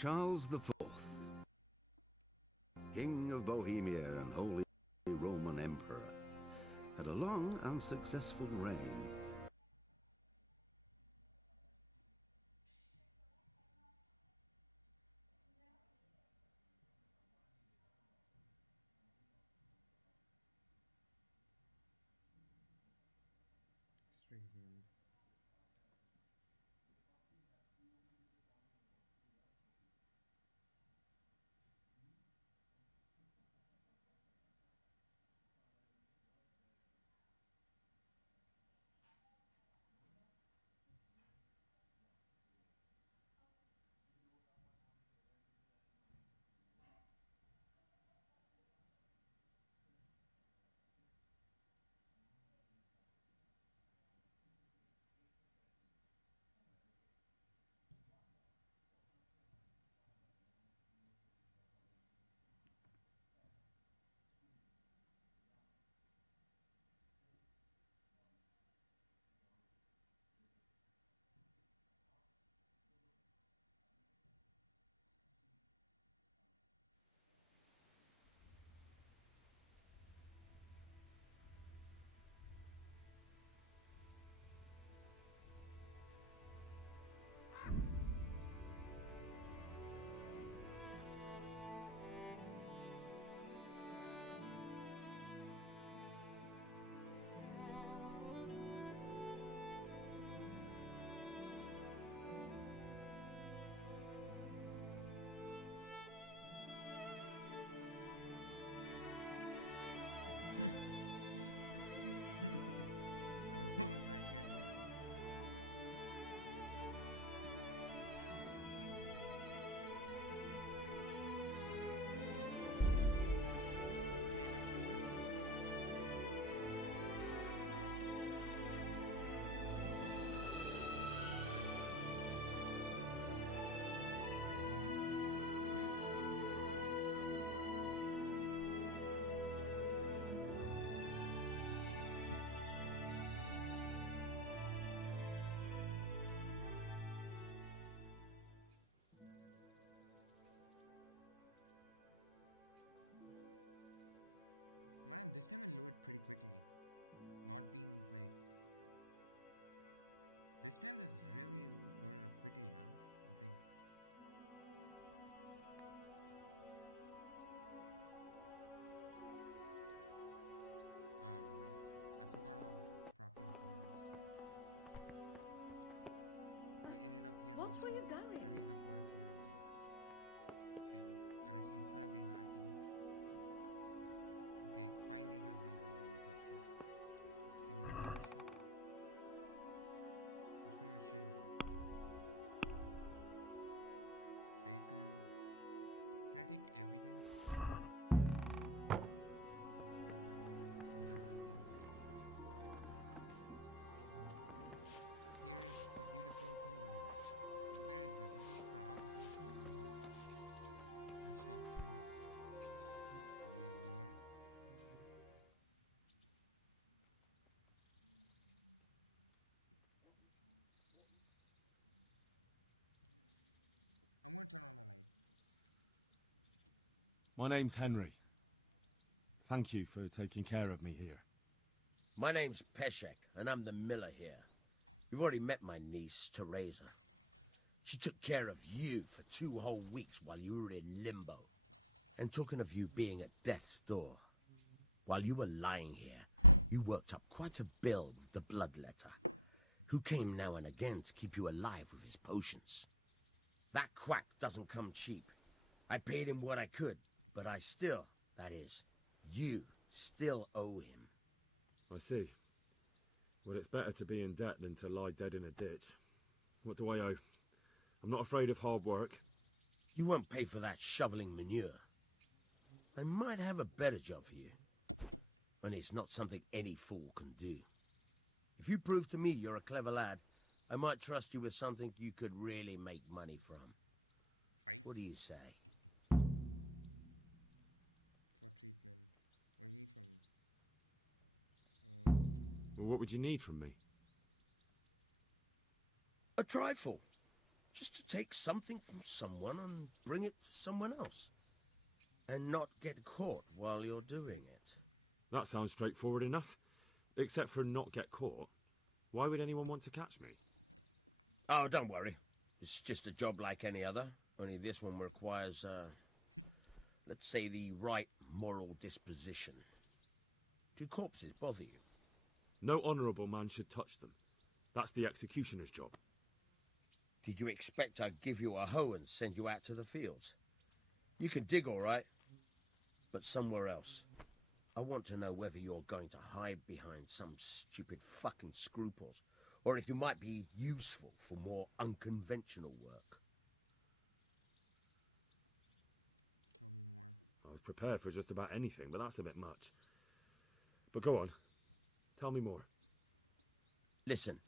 Charles IV, King of Bohemia and Holy Roman Emperor, had a long and successful reign. What were you going? My name's Henry. Thank you for taking care of me here. My name's Peshek, and I'm the miller here. You've already met my niece, Teresa. She took care of you for 2 whole weeks while you were in limbo. And talking of you being at death's door, while you were lying here, you worked up quite a bill with the bloodletter, who came now and again to keep you alive with his potions. That quack doesn't come cheap. I paid him what I could, but I still, that is, you still owe him. I see. Well, it's better to be in debt than to lie dead in a ditch. What do I owe? I'm not afraid of hard work. You won't pay for that shoveling manure. I might have a better job for you. And it's not something any fool can do. If you prove to me you're a clever lad, I might trust you with something you could really make money from. What do you say? Well, what would you need from me? A trifle. Just to take something from someone and bring it to someone else. And not get caught while you're doing it. That sounds straightforward enough. Except for not get caught. Why would anyone want to catch me? Oh, don't worry. It's just a job like any other. Only this one requires, let's say, the right moral disposition. Do corpses bother you? No honourable man should touch them. That's the executioner's job. Did you expect I'd give you a hoe and send you out to the fields? You can dig all right, but somewhere else. I want to know whether you're going to hide behind some stupid fucking scruples, or if you might be useful for more unconventional work. I was prepared for just about anything, but that's a bit much. But go on. Tell me more. Listen,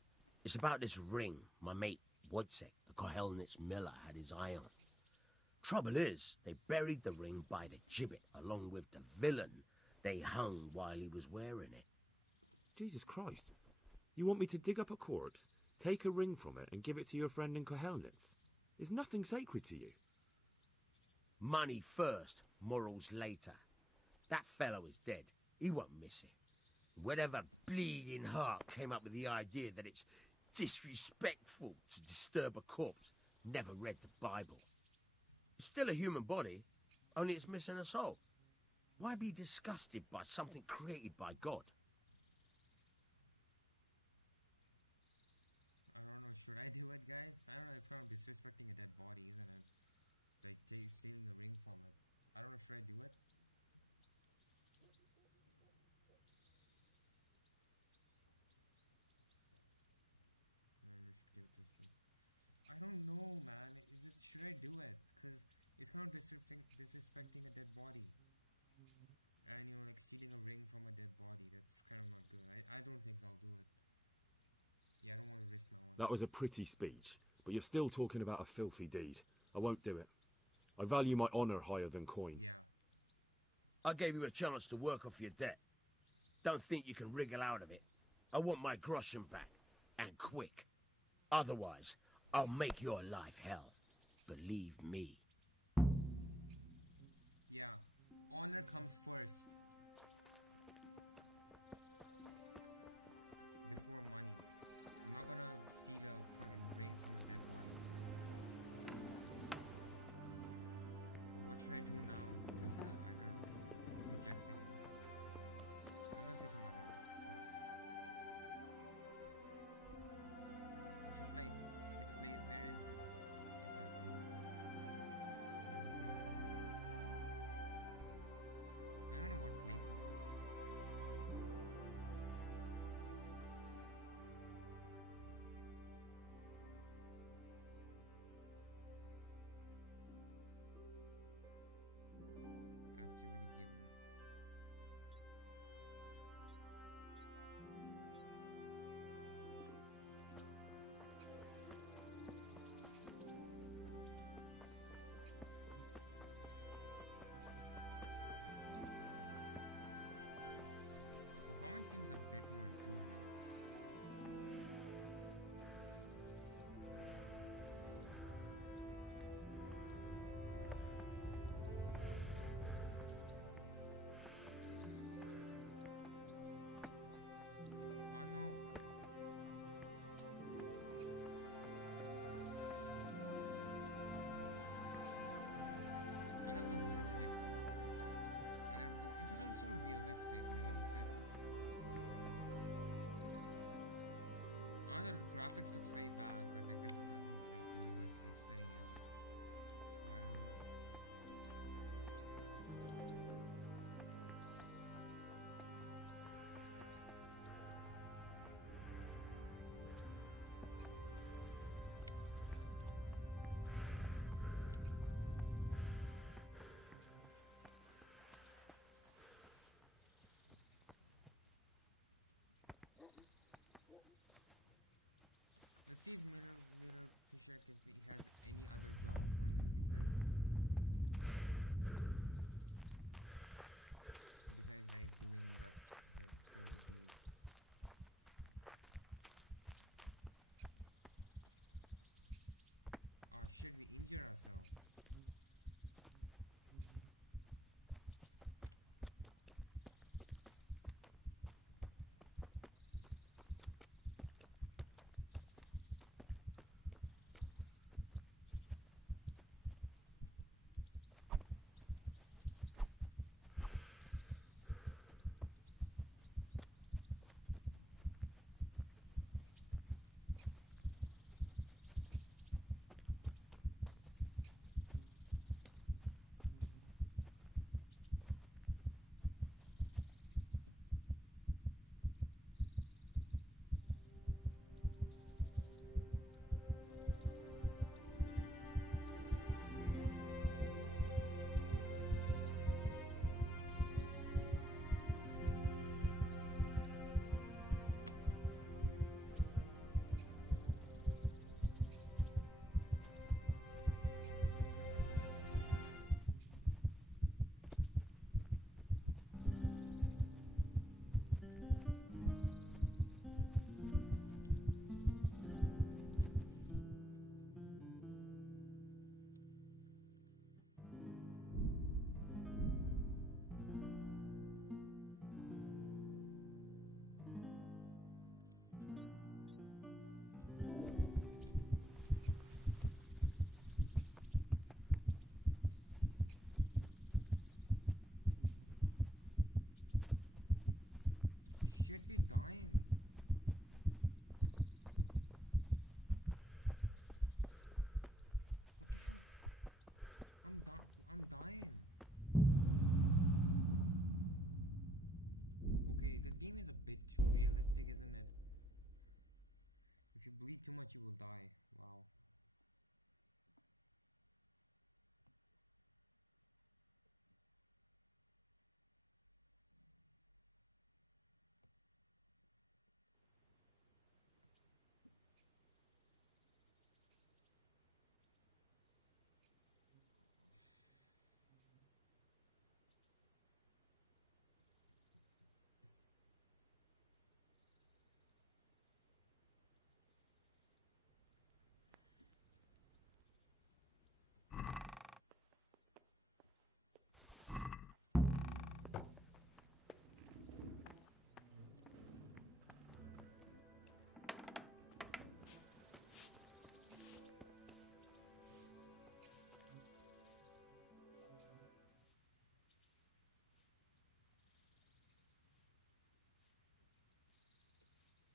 it's about this ring my mate Wojciech, the Kohelnitz miller, had his eye on. Trouble is, they buried the ring by the gibbet along with the villain they hung while he was wearing it. Jesus Christ. You want me to dig up a corpse, take a ring from it, and give it to your friend in Kohelnitz? Is nothing sacred to you? Money first, morals later. That fellow is dead. He won't miss it. Whatever bleeding heart came up with the idea that it's disrespectful to disturb a corpse never read the Bible. It's still a human body, only it's missing a soul. Why be disgusted by something created by God? That was a pretty speech, but you're still talking about a filthy deed. I won't do it. I value my honour higher than coin. I gave you a chance to work off your debt. Don't think you can wriggle out of it. I want my groschen back, and quick. Otherwise, I'll make your life hell. Believe me.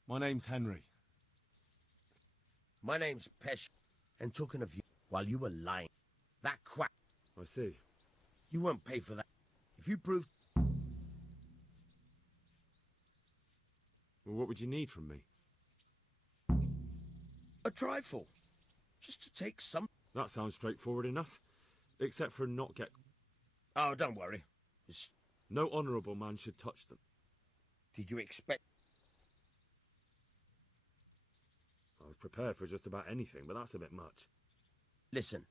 My name's Henry. My name's Pesh, and talking of you, while you were lying, that quack, I see. you won't pay for that. If you prove... Well, what would you need from me? a trifle. Just to take some... That sounds straightforward enough. Except for not get... Oh, don't worry. Just... No honourable man should touch them. Did you expect... I was prepared for just about anything, but that's a bit much. Listen.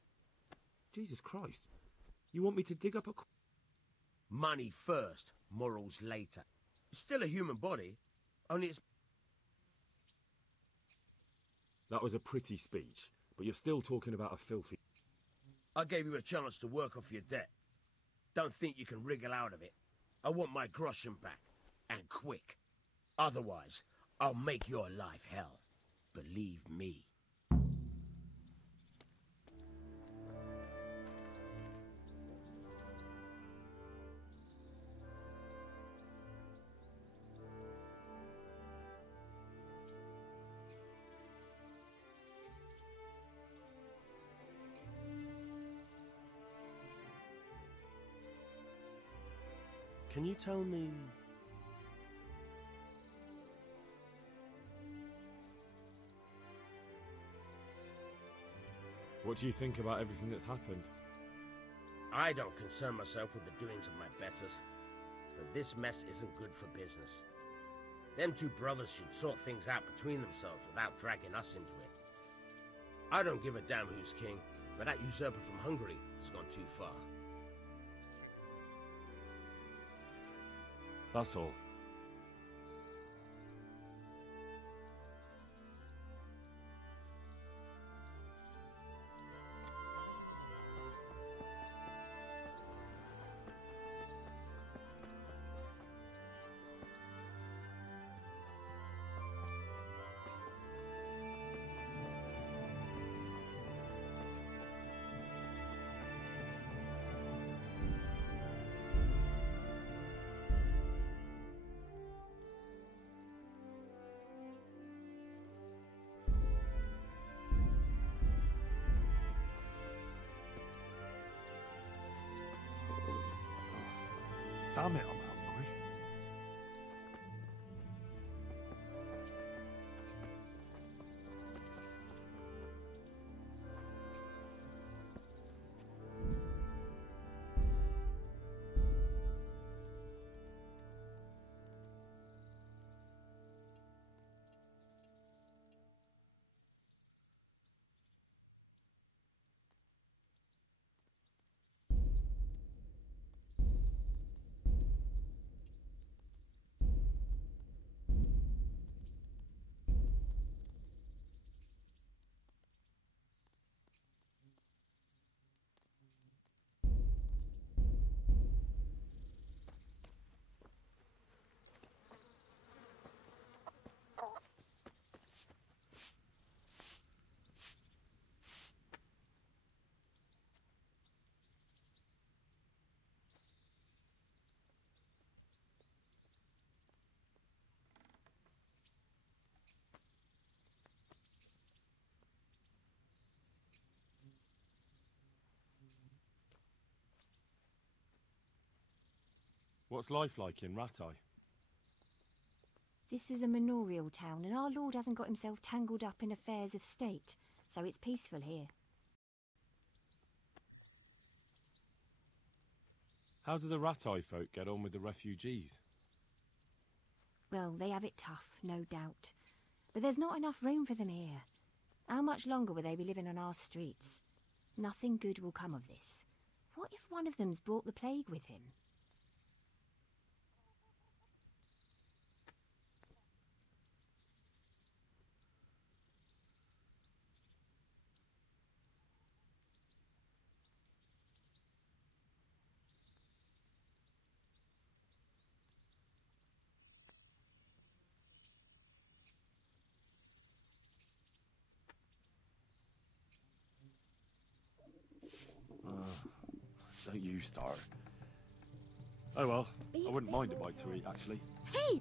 Jesus Christ. You want me to dig up a... Money first, morals later. It's still a human body, only it's... That was a pretty speech, but you're still talking about a filthy... I gave you a chance to work off your debt. Don't think you can wriggle out of it. I want my groschen back, and quick. Otherwise, I'll make your life hell. Believe me. Can you tell me... What do you think about everything that's happened? I don't concern myself with the doings of my betters, but this mess isn't good for business. Them two brothers should sort things out between themselves without dragging us into it. I don't give a damn who's king, but that usurper from Hungary has gone too far. That's all. Damn it, I'm hungry. What's life like in Ratai? This is a manorial town, and our lord hasn't got himself tangled up in affairs of state, so it's peaceful here. How do the Ratai folk get on with the refugees? Well, they have it tough, no doubt. But there's not enough room for them here. How much longer will they be living on our streets? Nothing good will come of this. What if one of them's brought the plague with him? Don't you start. Oh well, I wouldn't mind a bite to eat, actually. Hey!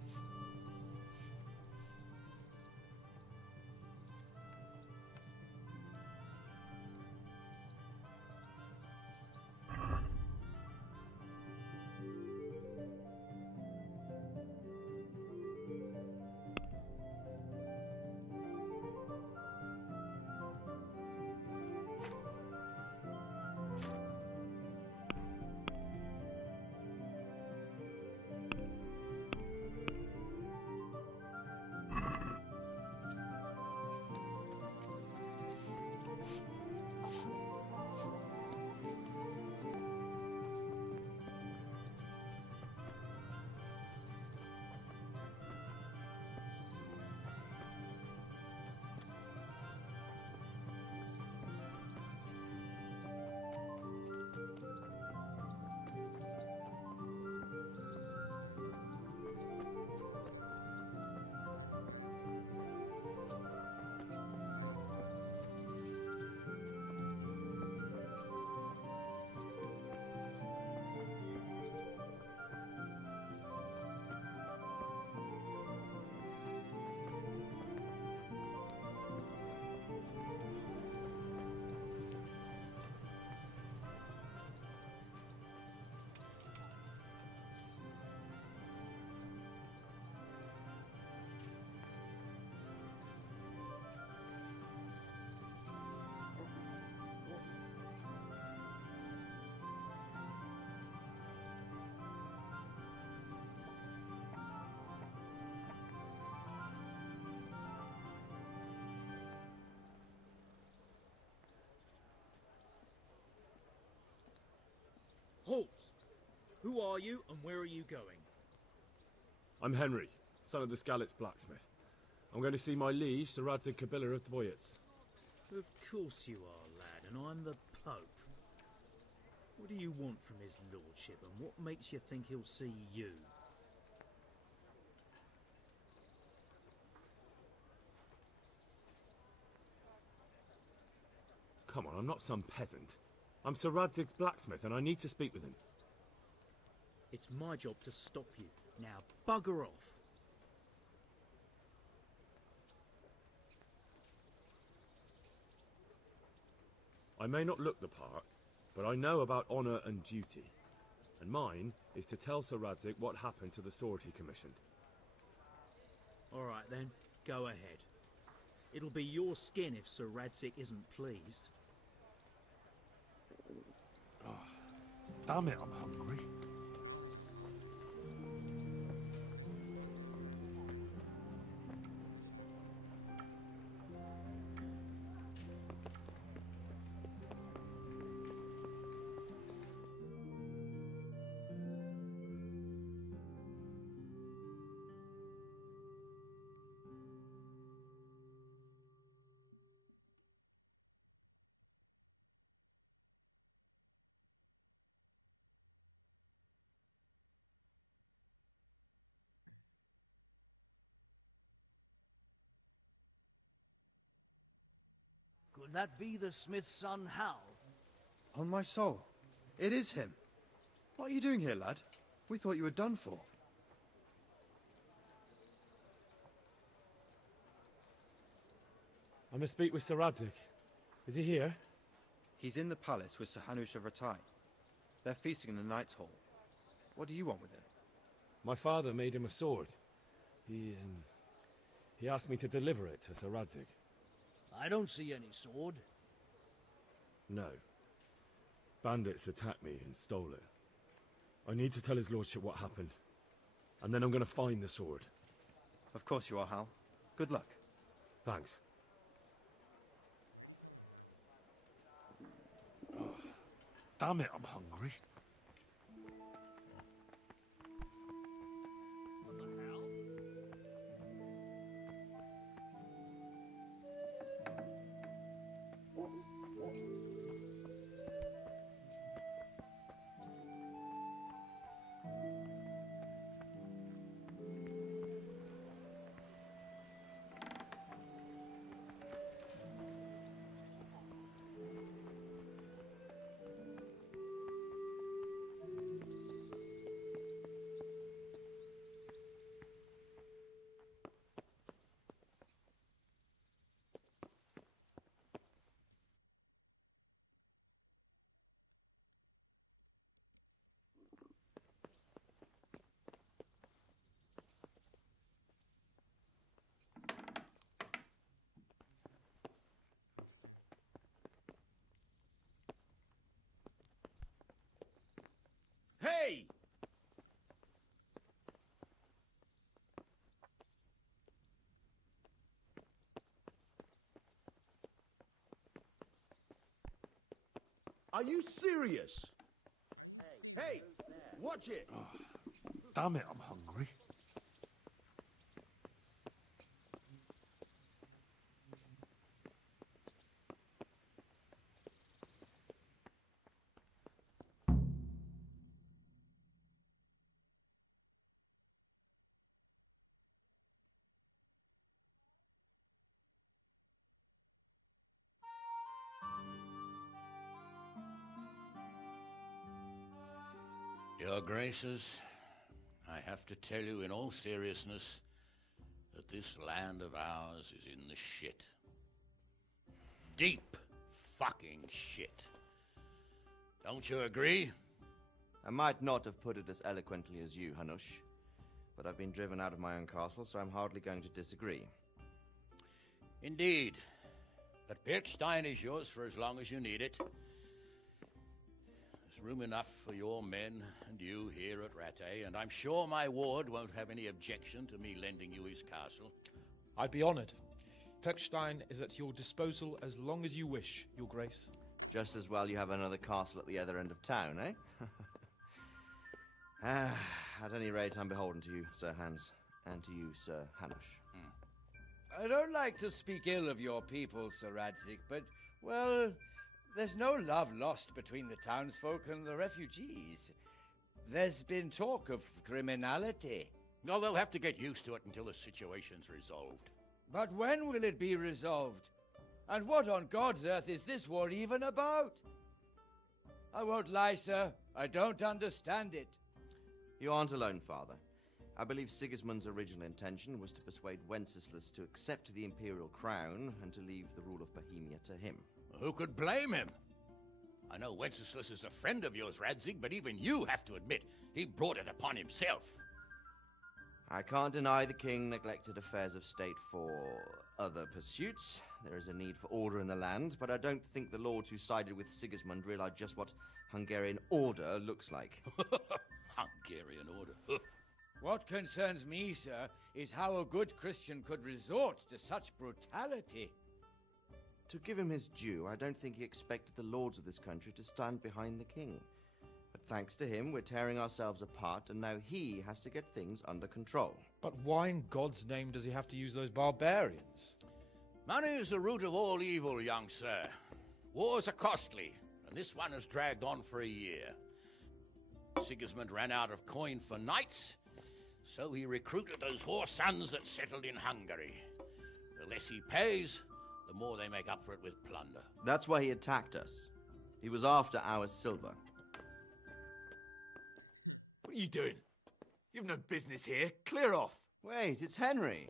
Who are you and where are you going? I'm Henry, son of the Skalitz blacksmith. I'm going to see my liege, Sir Radzig Kabila of Dvoyets. Of course you are, lad, and I'm the Pope. What do you want from his lordship, and what makes you think he'll see you? Come on, I'm not some peasant. I'm Sir Radzig's blacksmith, and I need to speak with him. It's my job to stop you. Now bugger off. I may not look the part, but I know about honour and duty. And mine is to tell Sir Radzig what happened to the sword he commissioned. All right then, go ahead. It'll be your skin if Sir Radzig isn't pleased. Damn it, I'm hungry. Could that be the smith's son, Hal? On my soul, it is him. What are you doing here, lad? We thought you were done for. I must speak with Sir Radzig. Is he here? He's in the palace with Sir Hanush of Ratai. They're feasting in the Knight's Hall. What do you want with him? My father made him a sword. He asked me to deliver it to Sir Radzig. I don't see any sword. No. Bandits attacked me and stole it. I need to tell his lordship what happened. And then I'm going to find the sword. Of course you are, Hal. Good luck. Thanks. Damn it, I'm hungry. What the hell? Hey! Are you serious? Hey, watch it! Damn it, I'm hungry. Your Graces, I have to tell you in all seriousness that this land of ours is in the shit. Deep fucking shit. Don't you agree? I might not have put it as eloquently as you, Hanush, but I've been driven out of my own castle, so I'm hardly going to disagree. Indeed. But Pirkstein is yours for as long as you need it. There's room enough for your men and you here at Rattay, and I'm sure my ward won't have any objection to me lending you his castle. I'd be honored. Pirkstein is at your disposal as long as you wish, Your Grace. Just as well you have another castle at the other end of town, eh? At any rate, I'm beholden to you, Sir Hans, and to you, Sir Hanush. I don't like to speak ill of your people, Sir Radzig, but, well, there's no love lost between the townsfolk and the refugees. There's been talk of criminality. Well, they'll have to get used to it until the situation's resolved. But when will it be resolved? And what on God's earth is this war even about? I won't lie, sir. I don't understand it. You aren't alone, Father. I believe Sigismund's original intention was to persuade Wenceslas to accept the imperial crown and to leave the rule of Bohemia to him. Who could blame him? I know Wenceslas is a friend of yours, Radzig, but even you have to admit he brought it upon himself. I can't deny the king neglected affairs of state for other pursuits. There is a need for order in the land, but I don't think the lords who sided with Sigismund realized just what Hungarian order looks like. Hungarian order? What concerns me, sir, is how a good Christian could resort to such brutality. To give him his due, I don't think he expected the lords of this country to stand behind the king. But thanks to him, we're tearing ourselves apart, and now he has to get things under control. But why in God's name does he have to use those barbarians? Money is the root of all evil, young sir. Wars are costly, and this one has dragged on for a year. Sigismund ran out of coin for knights, so he recruited those whore sons that settled in Hungary. The less he pays, the more they make up for it with plunder. That's why he attacked us. He was after our silver. What are you doing? You've no business here. Clear off. Wait, it's Henry.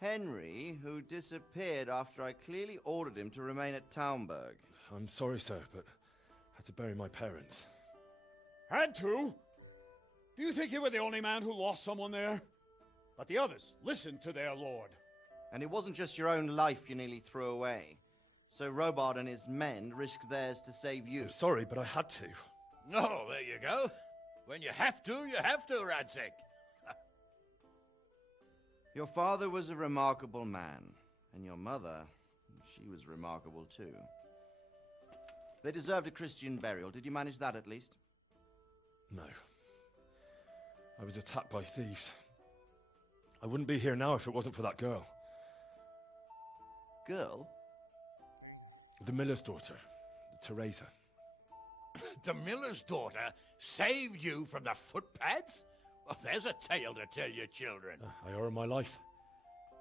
Henry, who disappeared after I clearly ordered him to remain at Taunberg. I'm sorry, sir, but I had to bury my parents. Had to? Do you think you were the only man who lost someone there? But the others listened to their lord. And it wasn't just your own life you nearly threw away. So Robard and his men risked theirs to save you. I'm sorry, but I had to. Oh, there you go. When you have to, Radzig. Your father was a remarkable man, and your mother, she was remarkable too. They deserved a Christian burial. Did you manage that at least? No. I was attacked by thieves. I wouldn't be here now if it wasn't for that girl. Girl? The miller's daughter, Teresa. The miller's daughter saved you from the footpads? Well, there's a tale to tell your children. I owe her my life.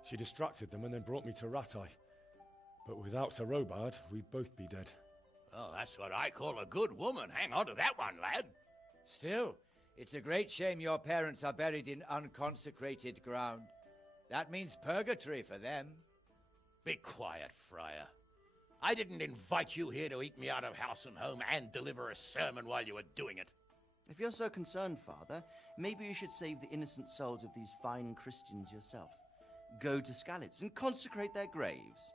She distracted them and then brought me to Rattay. But without Sir Robard, we'd both be dead. Oh, that's what I call a good woman. Hang on to that one, lad. Still, it's a great shame your parents are buried in unconsecrated ground. That means purgatory for them. Be quiet, friar. I didn't invite you here to eat me out of house and home and deliver a sermon while you were doing it. If you're so concerned, Father, maybe you should save the innocent souls of these fine Christians yourself. Go to Skalitz and consecrate their graves.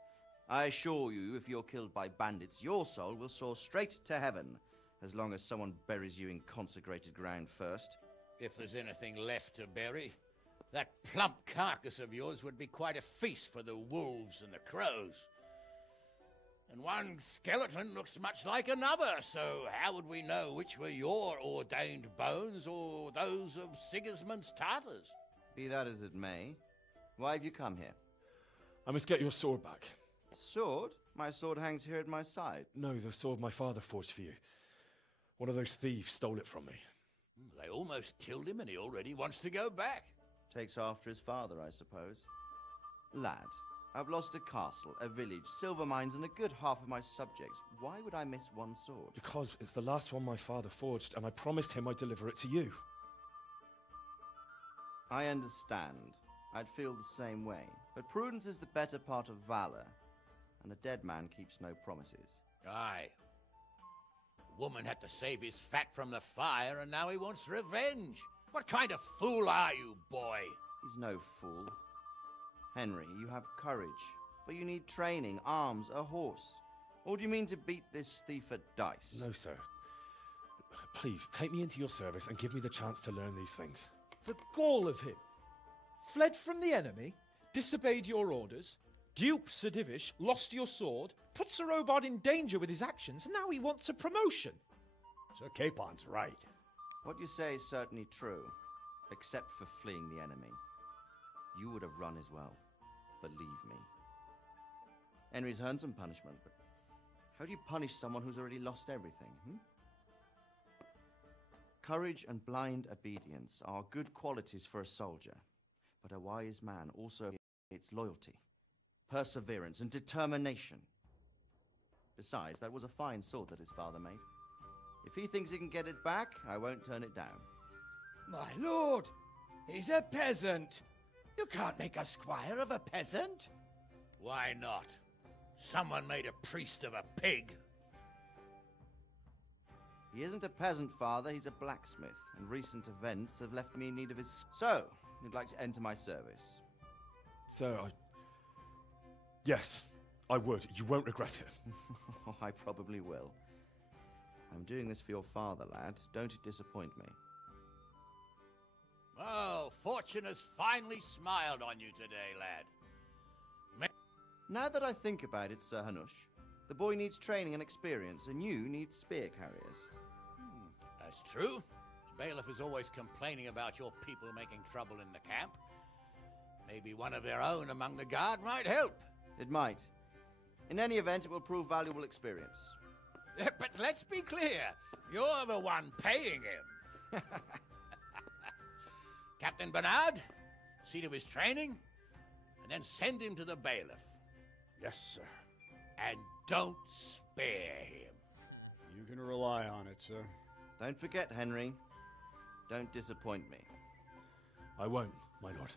I assure you, if you're killed by bandits, your soul will soar straight to heaven, as long as someone buries you in consecrated ground first. If there's anything left to bury, that plump carcass of yours would be quite a feast for the wolves and the crows. And one skeleton looks much like another, so how would we know which were your ordained bones or those of Sigismund's Tartars? Be that as it may, why have you come here? I must get your sword back. Sword? My sword hangs here at my side. No, the sword my father forged for you. One of those thieves stole it from me. They almost killed him and he already wants to go back. Takes after his father, I suppose. Lad, I've lost a castle, a village, silver mines, and a good half of my subjects. Why would I miss one sword? Because it's the last one my father forged, and I promised him I'd deliver it to you. I understand. I'd feel the same way. But prudence is the better part of valor, and a dead man keeps no promises. Aye. The woman had to save his fat from the fire, and now he wants revenge. What kind of fool are you, boy? He's no fool. Henry, you have courage, but you need training, arms, a horse. Or do you mean to beat this thief at dice? No, sir. Please, take me into your service and give me the chance to learn these things. The gall of him. Fled from the enemy, disobeyed your orders, duped Sir Divish, lost your sword, put Sir Robard in danger with his actions, and now he wants a promotion. Sir Capon's right. What you say is certainly true, except for fleeing the enemy. You would have run as well, believe me. Henry's earned some punishment, but how do you punish someone who's already lost everything, Courage and blind obedience are good qualities for a soldier, but a wise man also hates loyalty, perseverance, and determination. Besides, that was a fine sword that his father made. If he thinks he can get it back, I won't turn it down. My lord, he's a peasant. You can't make a squire of a peasant. Why not? Someone made a priest of a pig. He isn't a peasant, father, he's a blacksmith, and recent events have left me in need of his... So, you'd like to enter my service? Sir, Yes, I would. You won't regret it. I probably will. I'm doing this for your father, lad. Don't it disappoint me. Oh, fortune has finally smiled on you today, lad. Now that I think about it, Sir Hanush, the boy needs training and experience, and you need spear carriers. That's true. The bailiff is always complaining about your people making trouble in the camp. Maybe one of their own among the guard might help. It might. In any event, it will prove valuable experience. But let's be clear, you're the one paying him. Captain Bernard, see to his training, and then send him to the bailiff. Yes, sir. And don't spare him. You can rely on it, sir. Don't forget, Henry. Don't disappoint me. I won't, my lord.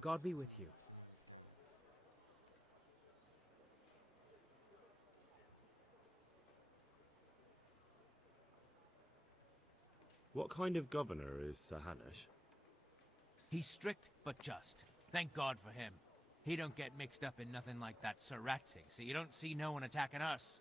God be with you. What kind of governor is Sir Hanush? He's strict but just. Thank God for him. He don't get mixed up in nothing like that Sir Ratzig, so you don't see no one attacking us.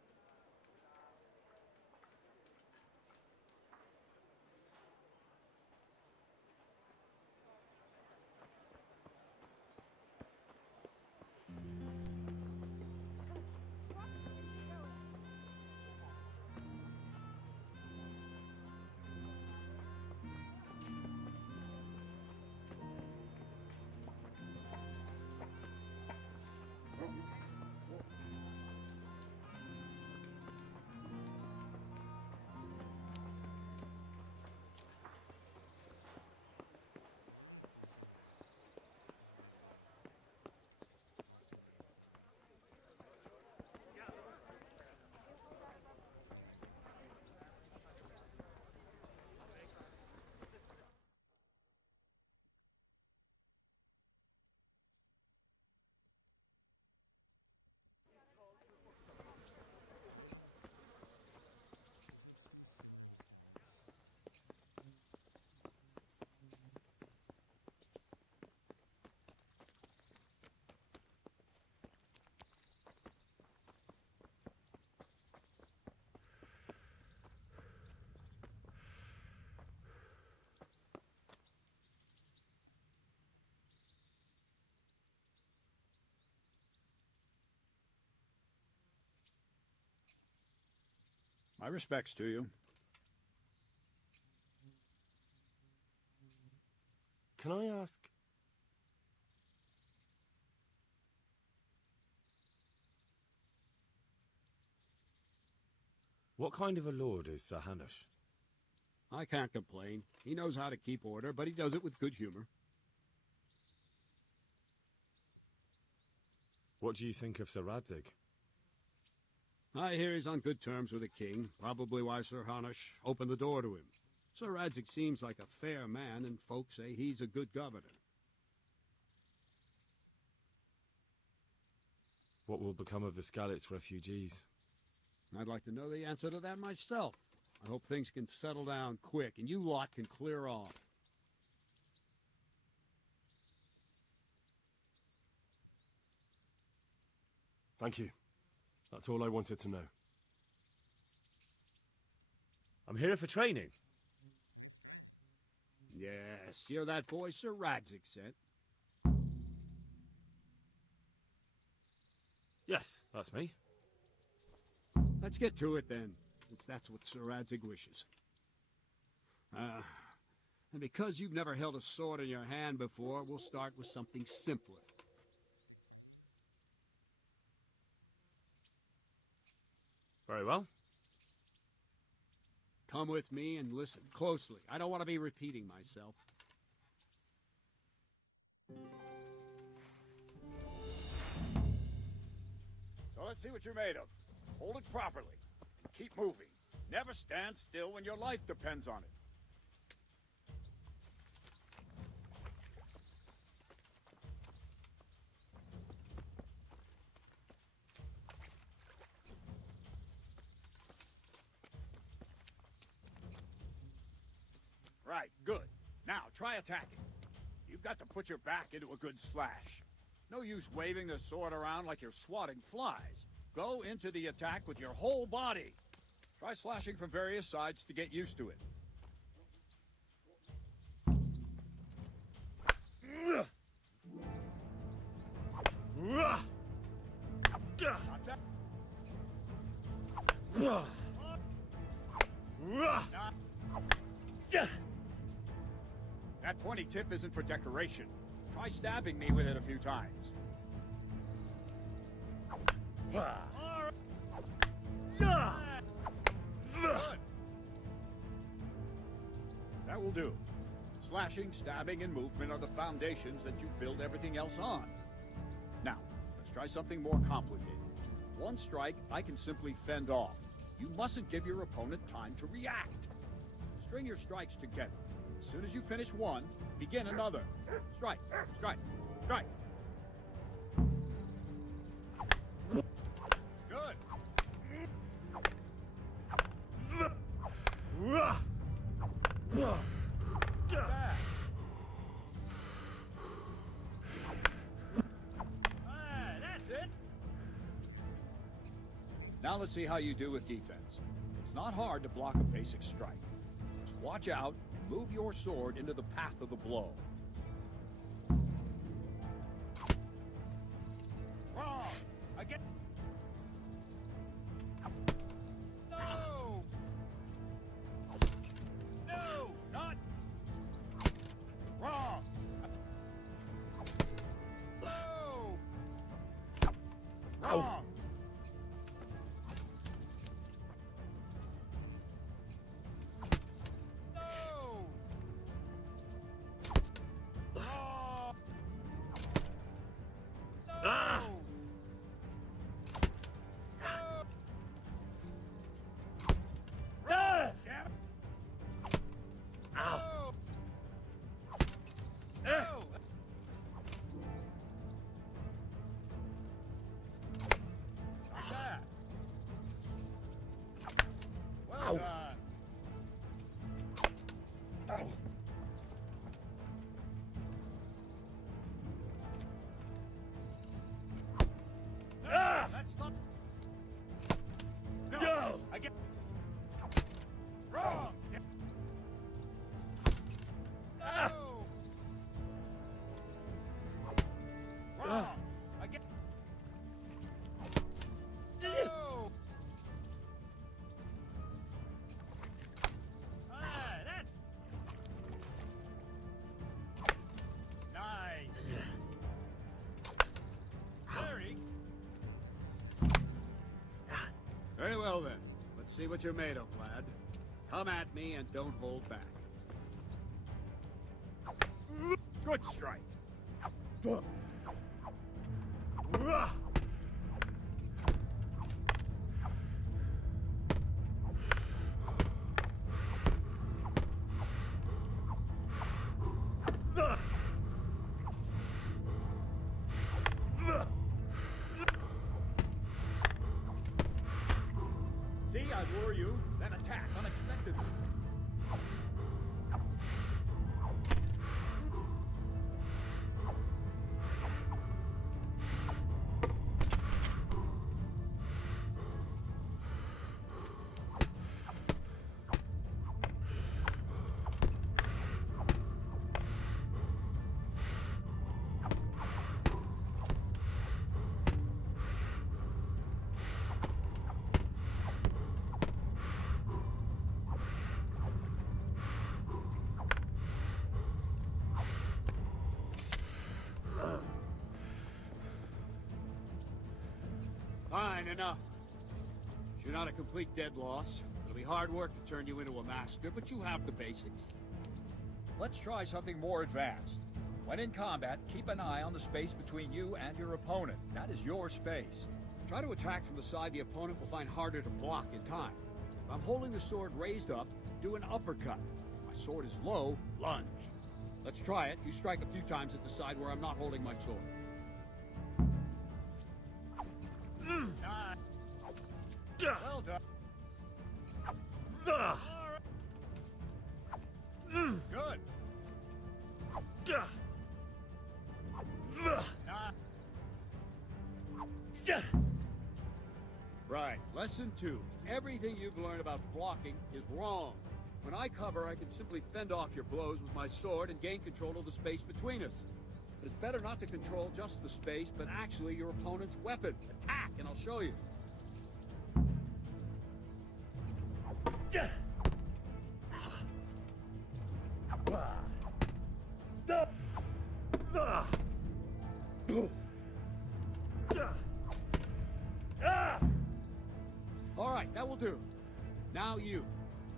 My respects to you. Can I ask... What kind of a lord is Sir Hanush? I can't complain. He knows how to keep order, but he does it with good humor. What do you think of Sir Radzig? I hear he's on good terms with the king, probably why Sir Hanush opened the door to him. Sir Radzig seems like a fair man, and folks say he's a good governor. What will become of the Skalitz refugees? I'd like to know the answer to that myself. I hope things can settle down quick, and you lot can clear off. Thank you. That's all I wanted to know. I'm here for training. Yes, you're that boy Sir Radzig sent. Yes, that's me. Let's get to it then, since that's what Sir Radzig wishes. And because you've never held a sword in your hand before, we'll start with something simpler. Very well. Come with me and listen closely. I don't want to be repeating myself. So let's see what you're made of. Hold it properly. Keep moving. Never stand still when your life depends on it. Right, good. Now, try attacking. You've got to put your back into a good slash. No use waving the sword around like you're swatting flies. Go into the attack with your whole body. Try slashing from various sides to get used to it. That pointy tip isn't for decoration. Try stabbing me with it a few times. That will do. Slashing, stabbing, and movement are the foundations that you build everything else on. Now, let's try something more complicated. One strike, I can simply fend off. You mustn't give your opponent time to react. String your strikes together. As soon as you finish one, begin another. Strike, strike. Strike. Good. Back. That's it. Now let's see how you do with defense. It's not hard to block a basic strike. Just watch out and move your sword into the path of the blow. Wrong! Again! No! No! Not! Wrong! No! Wrong! That's not... No! I get... Wrong! No! Wrong! I get... No! That's... Nice! Very... Very well, then. Let's see what you're made of, lad. Come at me and don't hold back. Good strike. See, I lure you, then attack unexpectedly. Fine, enough. You're not a complete dead loss. It'll be hard work to turn you into a master, but you have the basics. Let's try something more advanced. When in combat, keep an eye on the space between you and your opponent. That is your space. Try to attack from the side the opponent will find harder to block in time. If I'm holding the sword raised up, do an uppercut. If my sword is low, lunge. Let's try it. You strike a few times at the side where I'm not holding my sword. Well done. Good. Right. Lesson 2. Everything you've learned about blocking is wrong. When I cover, I can simply fend off your blows with my sword and gain control of the space between us. But it's better not to control just the space, but actually your opponent's weapon. Attack, and I'll show you. All right, that will do. Now you.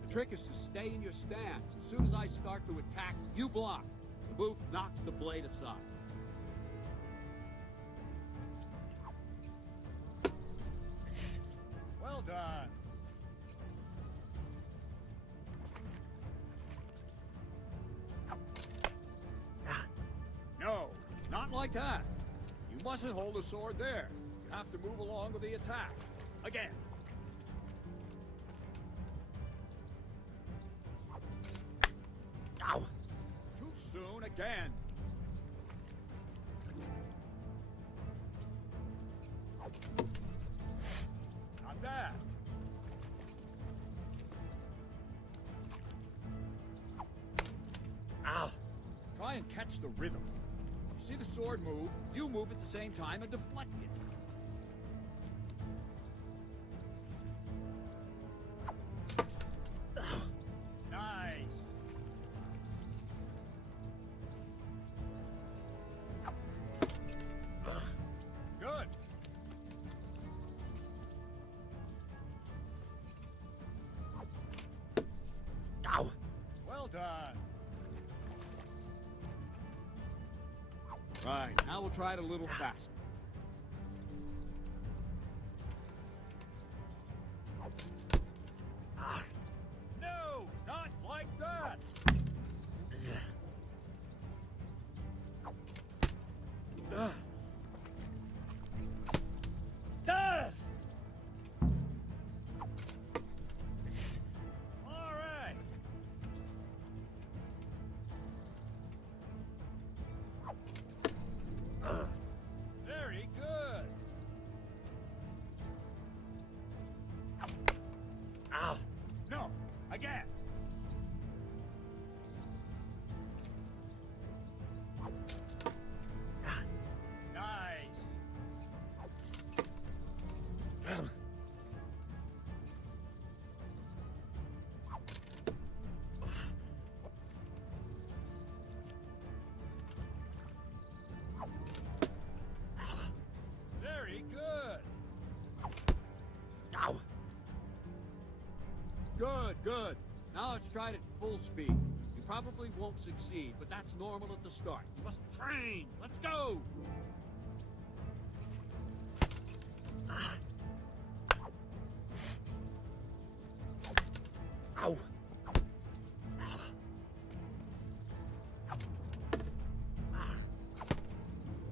The trick is to stay in your stance. As soon as I start to attack, you block. The move knocks the blade aside. Well done. No, not like like that. You mustn't hold the sword there. You have to move along with the attack. Again. Ow! Too soon again. Not bad. Ow! Try and catch the rhythm. You see the sword move, you move at the same time and deflect it. Nice. Good. Ow! Well done. Right, now we'll try it a little faster. No, not like that. All right. Very good. Ow! No, again. Nice. Very good. Ow! Good, good. Now let's try it at full speed. You probably won't succeed, but that's normal at the start. You must train. Let's go. Ow!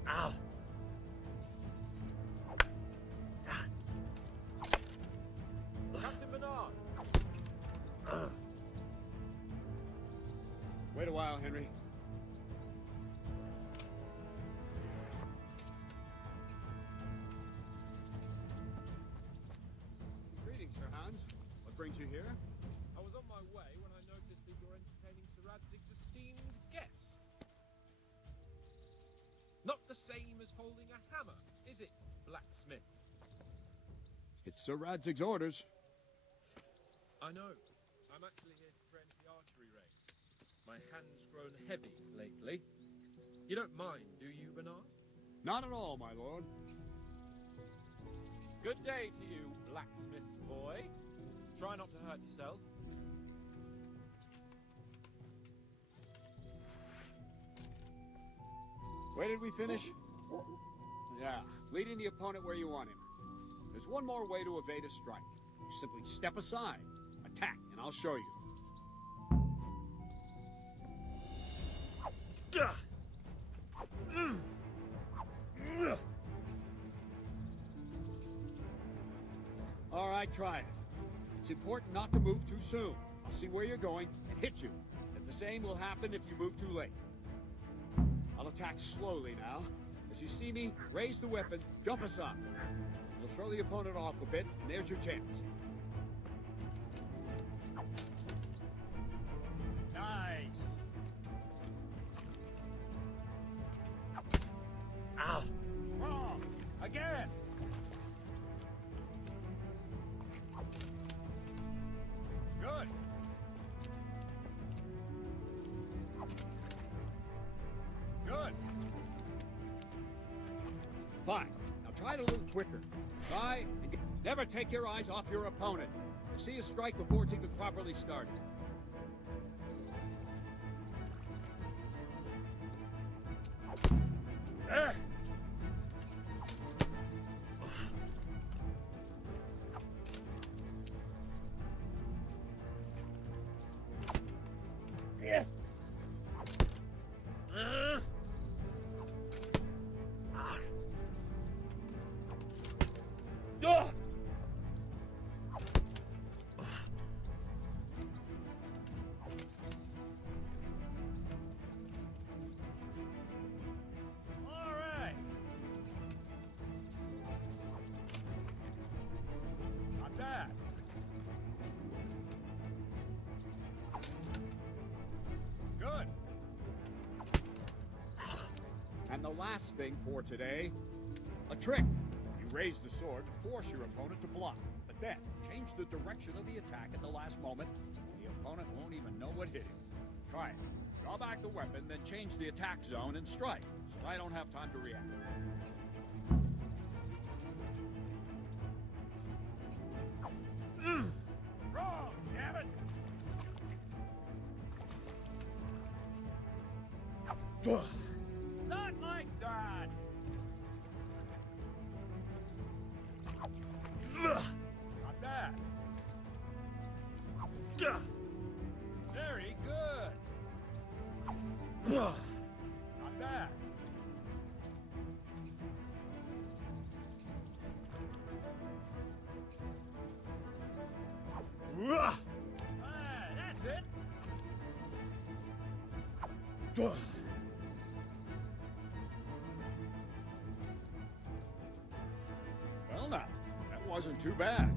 Ow! Captain Bernard! Wait a while, Henry. Greetings, Sir Hans. What brings you here? I was on my way when I noticed that you're entertaining Sir Radzig's esteemed guest. Not the same as holding a hammer, is it, blacksmith? It's Sir Radzig's orders. I know. I'm actually here to train at the archery range. My hand's grown heavy lately. You don't mind, do you, Bernard? Not at all, my lord. Good day to you, blacksmith's boy. Try not to hurt yourself. Where did we finish? Yeah, leading the opponent where you want him. There's one more way to evade a strike. You simply step aside, attack, and I'll show you. All right, try it. It's important not to move too soon. I'll see where you're going and hit you. And the same will happen if you move too late. I'll attack slowly now. As you see me, raise the weapon, jump aside. You'll throw the opponent off a bit, and there's your chance. Nice. Ow! Wrong. Again. Good. Good. Fine. Now try it a little quicker. Try and never take your eyes off your opponent. You see a strike before it's even properly started. last thing for today. A trick. You raise the sword to force your opponent to block, but then change the direction of the attack at the last moment. The opponent won't even know what hit him. Try it. Draw back the weapon, then change the attack zone and strike, so I don't have time to react. Wrong, damn it! Not like that! Not bad. Very good. Not bad. That's it. Well now, that wasn't too bad.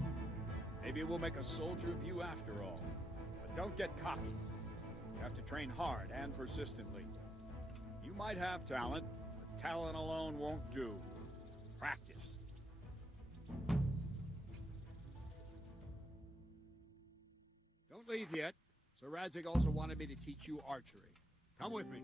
Maybe we'll make a soldier of you after all. But don't get cocky. You have to train hard and persistently. You might have talent, but talent alone won't do. Practice. Don't leave yet. Sir Radzig also wanted me to teach you archery. Come with me.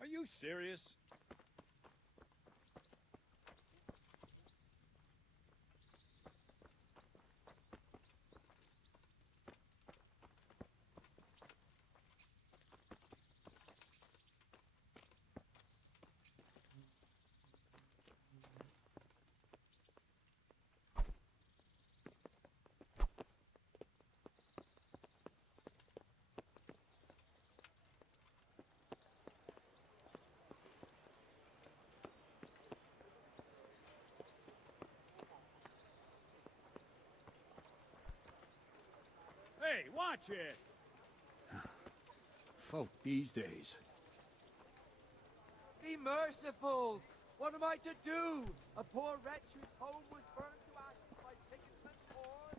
Are you serious? Hey, watch it! Folk these days. Be merciful! What am I to do? A poor wretch whose home was burned to ashes by Sigismund's sword?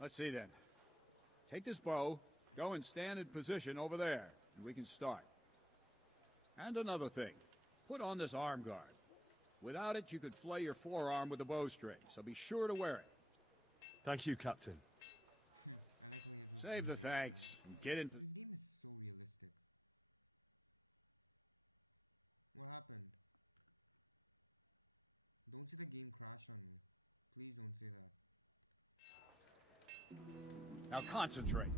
Let's see then. Take this bow, go and stand in position over there, and we can start. And another thing, put on this arm guard. Without it, you could flay your forearm with a bowstring, so be sure to wear it. Thank you, Captain. Save the thanks, and get in position. Now concentrate.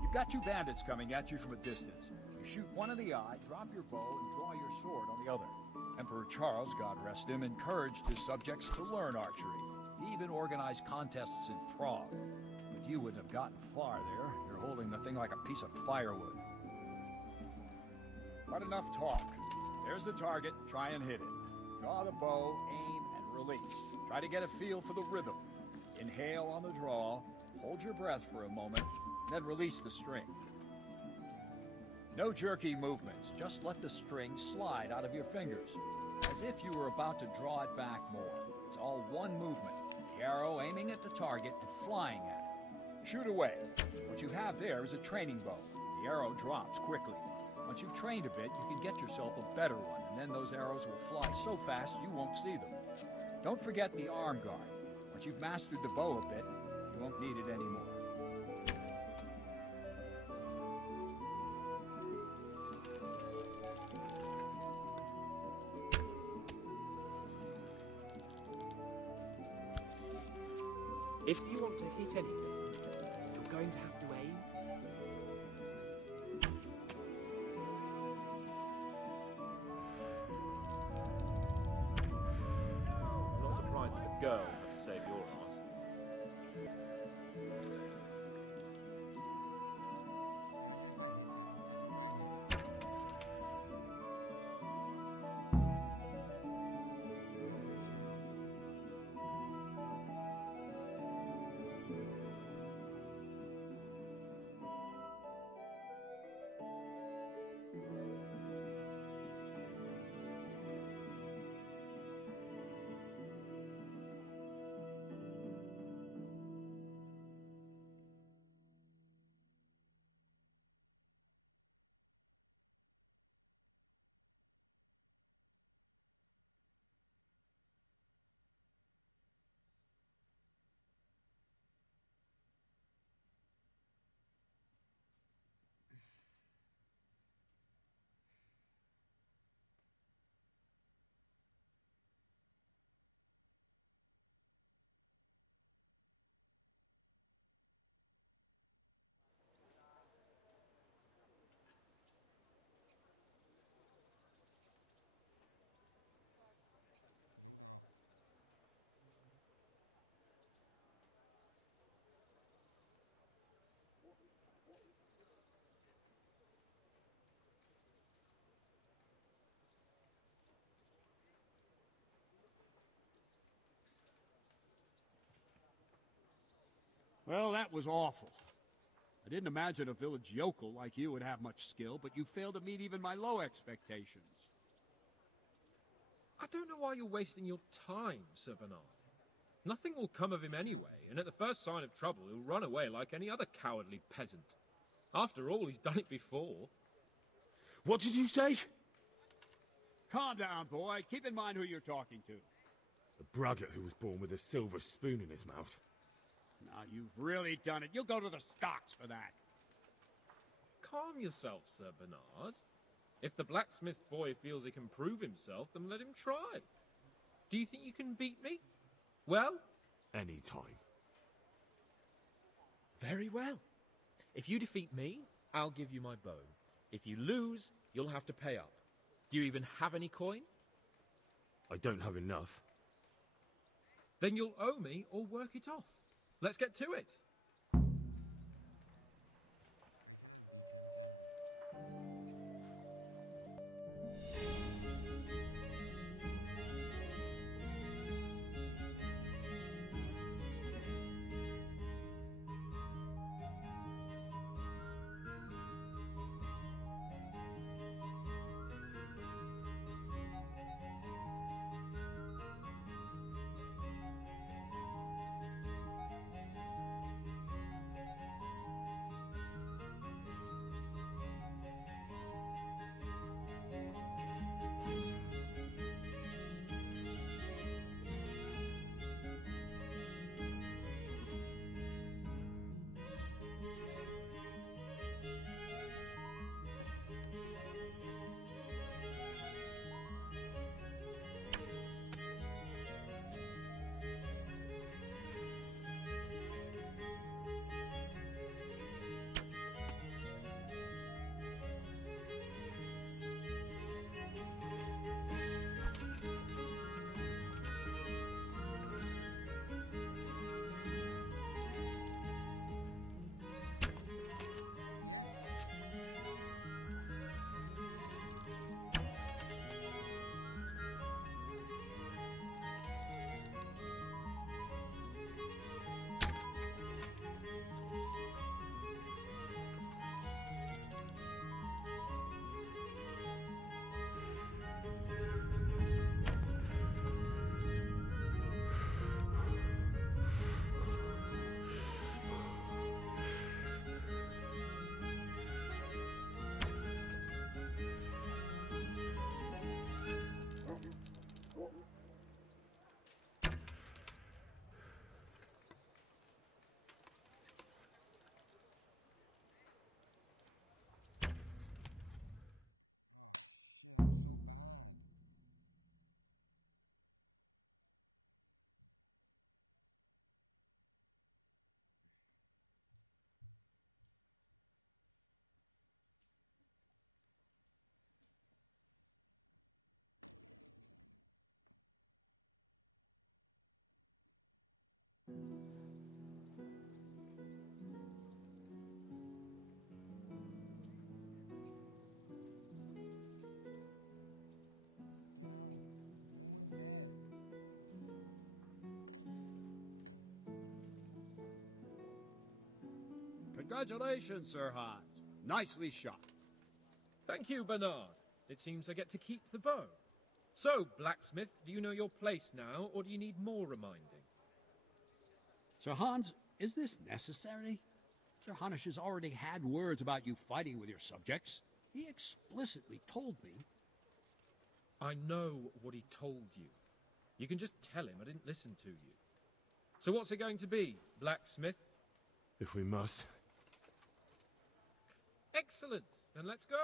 You've got two bandits coming at you from a distance. You shoot one in the eye, drop your bow, and draw your sword on the other. Emperor Charles, God rest him, encouraged his subjects to learn archery. He even organized contests in Prague. But you wouldn't have gotten far there. You're holding the thing like a piece of firewood. But enough talk. There's the target. Try and hit it. Draw the bow, aim, and release. Try to get a feel for the rhythm. Inhale on the draw, hold your breath for a moment, then release the string. No jerky movements. Just let the string slide out of your fingers, as if you were about to draw it back more. It's all one movement. The arrow aiming at the target and flying at it. Shoot away. What you have there is a training bow. The arrow drops quickly. Once you've trained a bit, you can get yourself a better one, and then those arrows will fly so fast you won't see them. Don't forget the arm guard. Once you've mastered the bow a bit, you won't need it anymore. If you want to hit anything, you're going to have to aim. I'm not surprised that the girl had to save your ass. Well, that was awful. I didn't imagine a village yokel like you would have much skill, but you failed to meet even my low expectations. I don't know why you're wasting your time, Sir Bernard. Nothing will come of him anyway, and at the first sign of trouble, he'll run away like any other cowardly peasant. After all, he's done it before. What did you say? Calm down, boy. Keep in mind who you're talking to. A braggart who was born with a silver spoon in his mouth. Now, you've really done it. You'll go to the stocks for that. Calm yourself, Sir Bernard. If the blacksmith boy feels he can prove himself, then let him try. Do you think you can beat me? Well? Any time. Very well. If you defeat me, I'll give you my bow. If you lose, you'll have to pay up. Do you even have any coin? I don't have enough. Then you'll owe me or work it off. Let's get to it. Congratulations, Sir Hans. Nicely shot. Thank you, Bernard. It seems I get to keep the bow. So, blacksmith, do you know your place now, or do you need more reminding? Sir Hans, is this necessary? Sir Hanush has already had words about you fighting with your subjects. He explicitly told me. I know what he told you. You can just tell him I didn't listen to you. So what's it going to be, blacksmith? If we must. Excellent. Then let's go.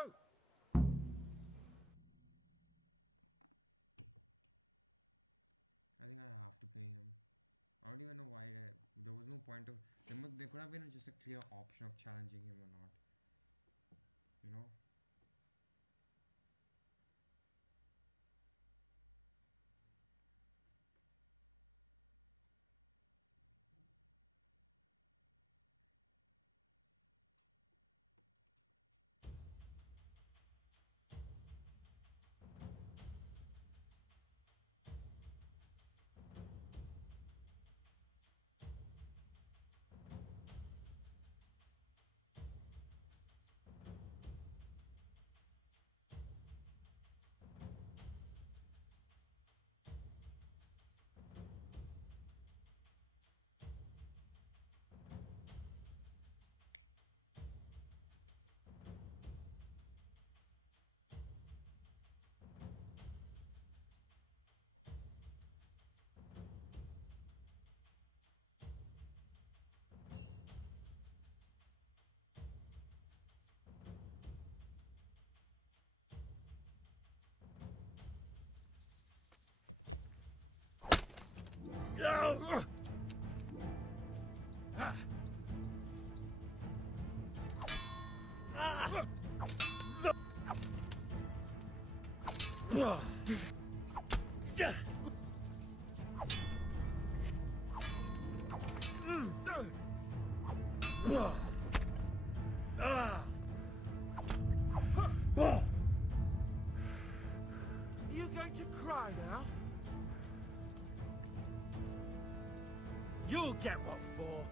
Are you going to cry now? You'll get what for.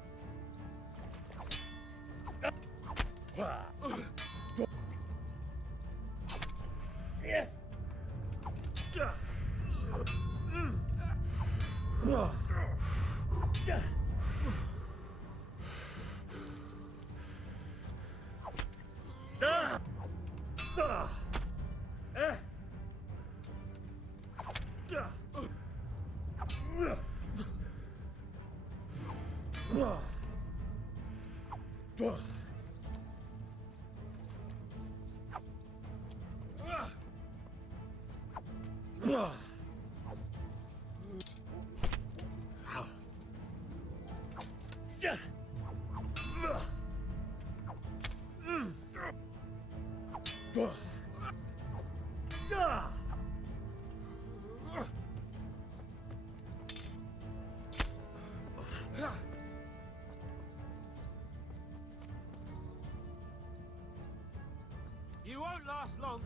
You won't last long.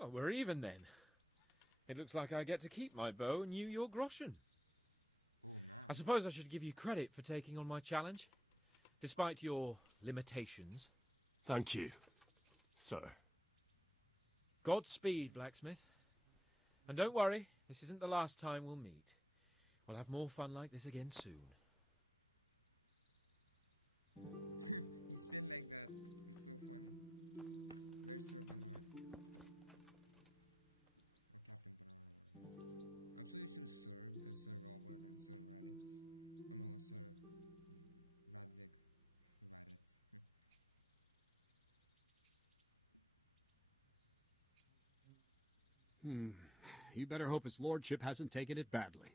Well, we're even then. It looks like I get to keep my bow and you your groschen. I suppose I should give you credit for taking on my challenge, despite your limitations. Thank you, sir. Godspeed, blacksmith. And don't worry, this isn't the last time we'll meet. We'll have more fun like this again soon. You better hope his lordship hasn't taken it badly.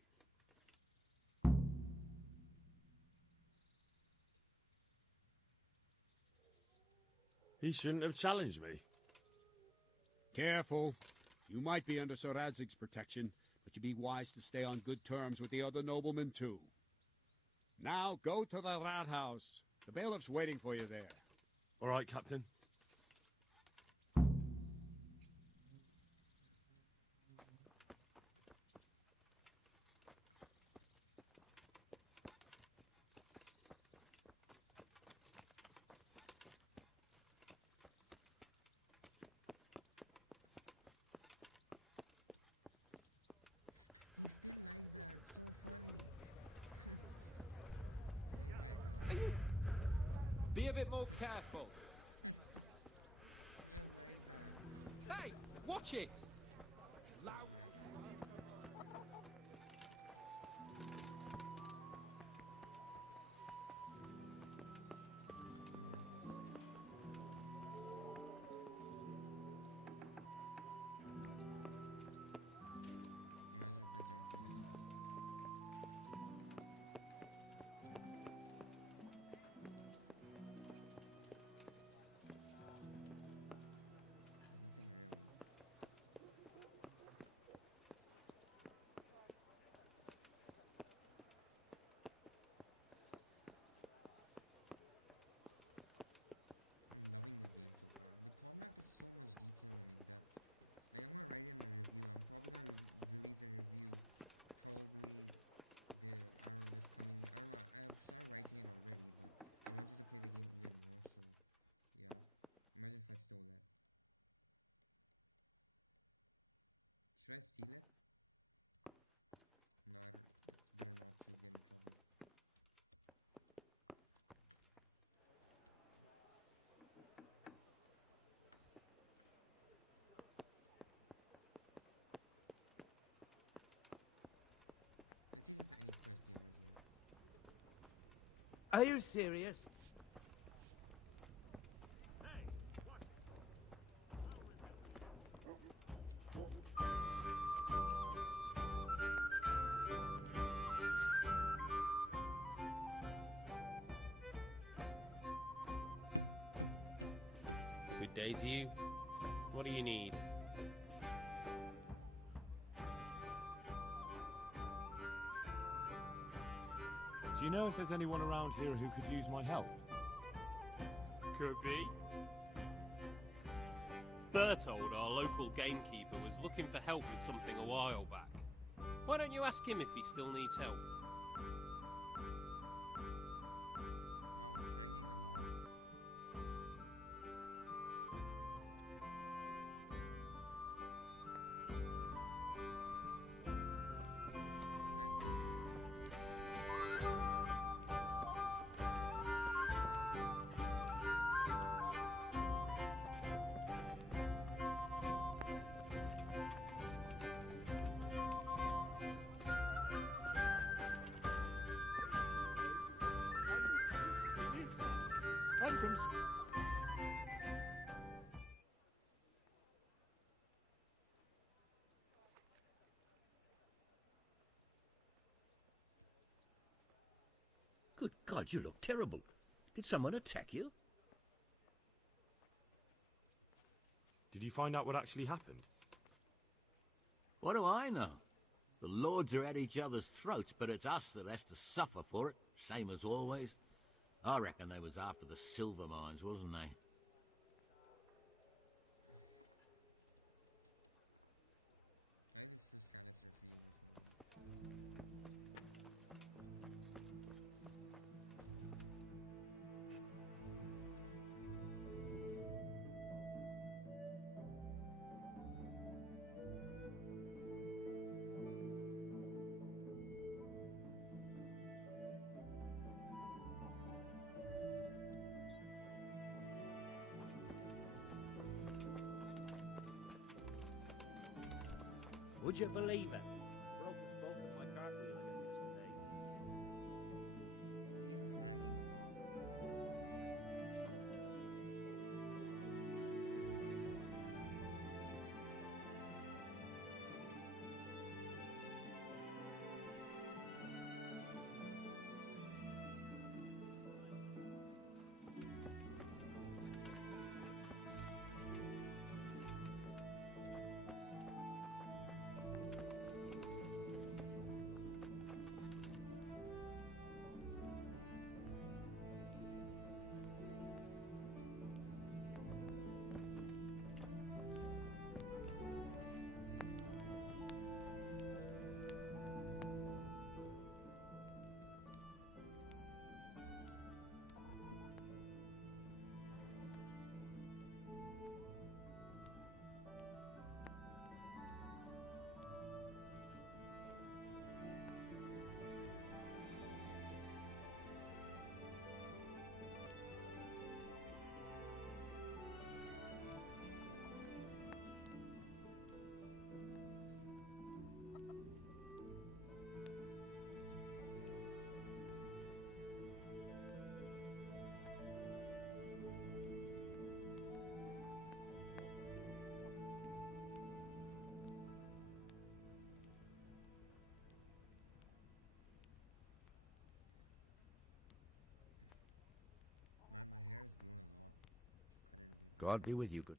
He shouldn't have challenged me. Careful. You might be under Sir Radzig's protection, but you'd be wise to stay on good terms with the other noblemen, too. Now, go to the rat house. The bailiff's waiting for you there. All right, Captain. Be a bit more careful. Hey, watch it! Loud. Are you serious? Good day to you. What do you need? Do you know if there's anyone around here who could use my help? Could be. Bertold, our local gamekeeper, was looking for help with something a while back. Why don't you ask him if he still needs help? Good God, you look terrible. Did someone attack you? Did you find out what actually happened? What do I know? The lords are at each other's throats, but it's us that has to suffer for it, same as always. I reckon they was after the silver mines, wasn't they? Would you believe it? Broke a spoke with my cartwheel again yesterday. God be with you, good.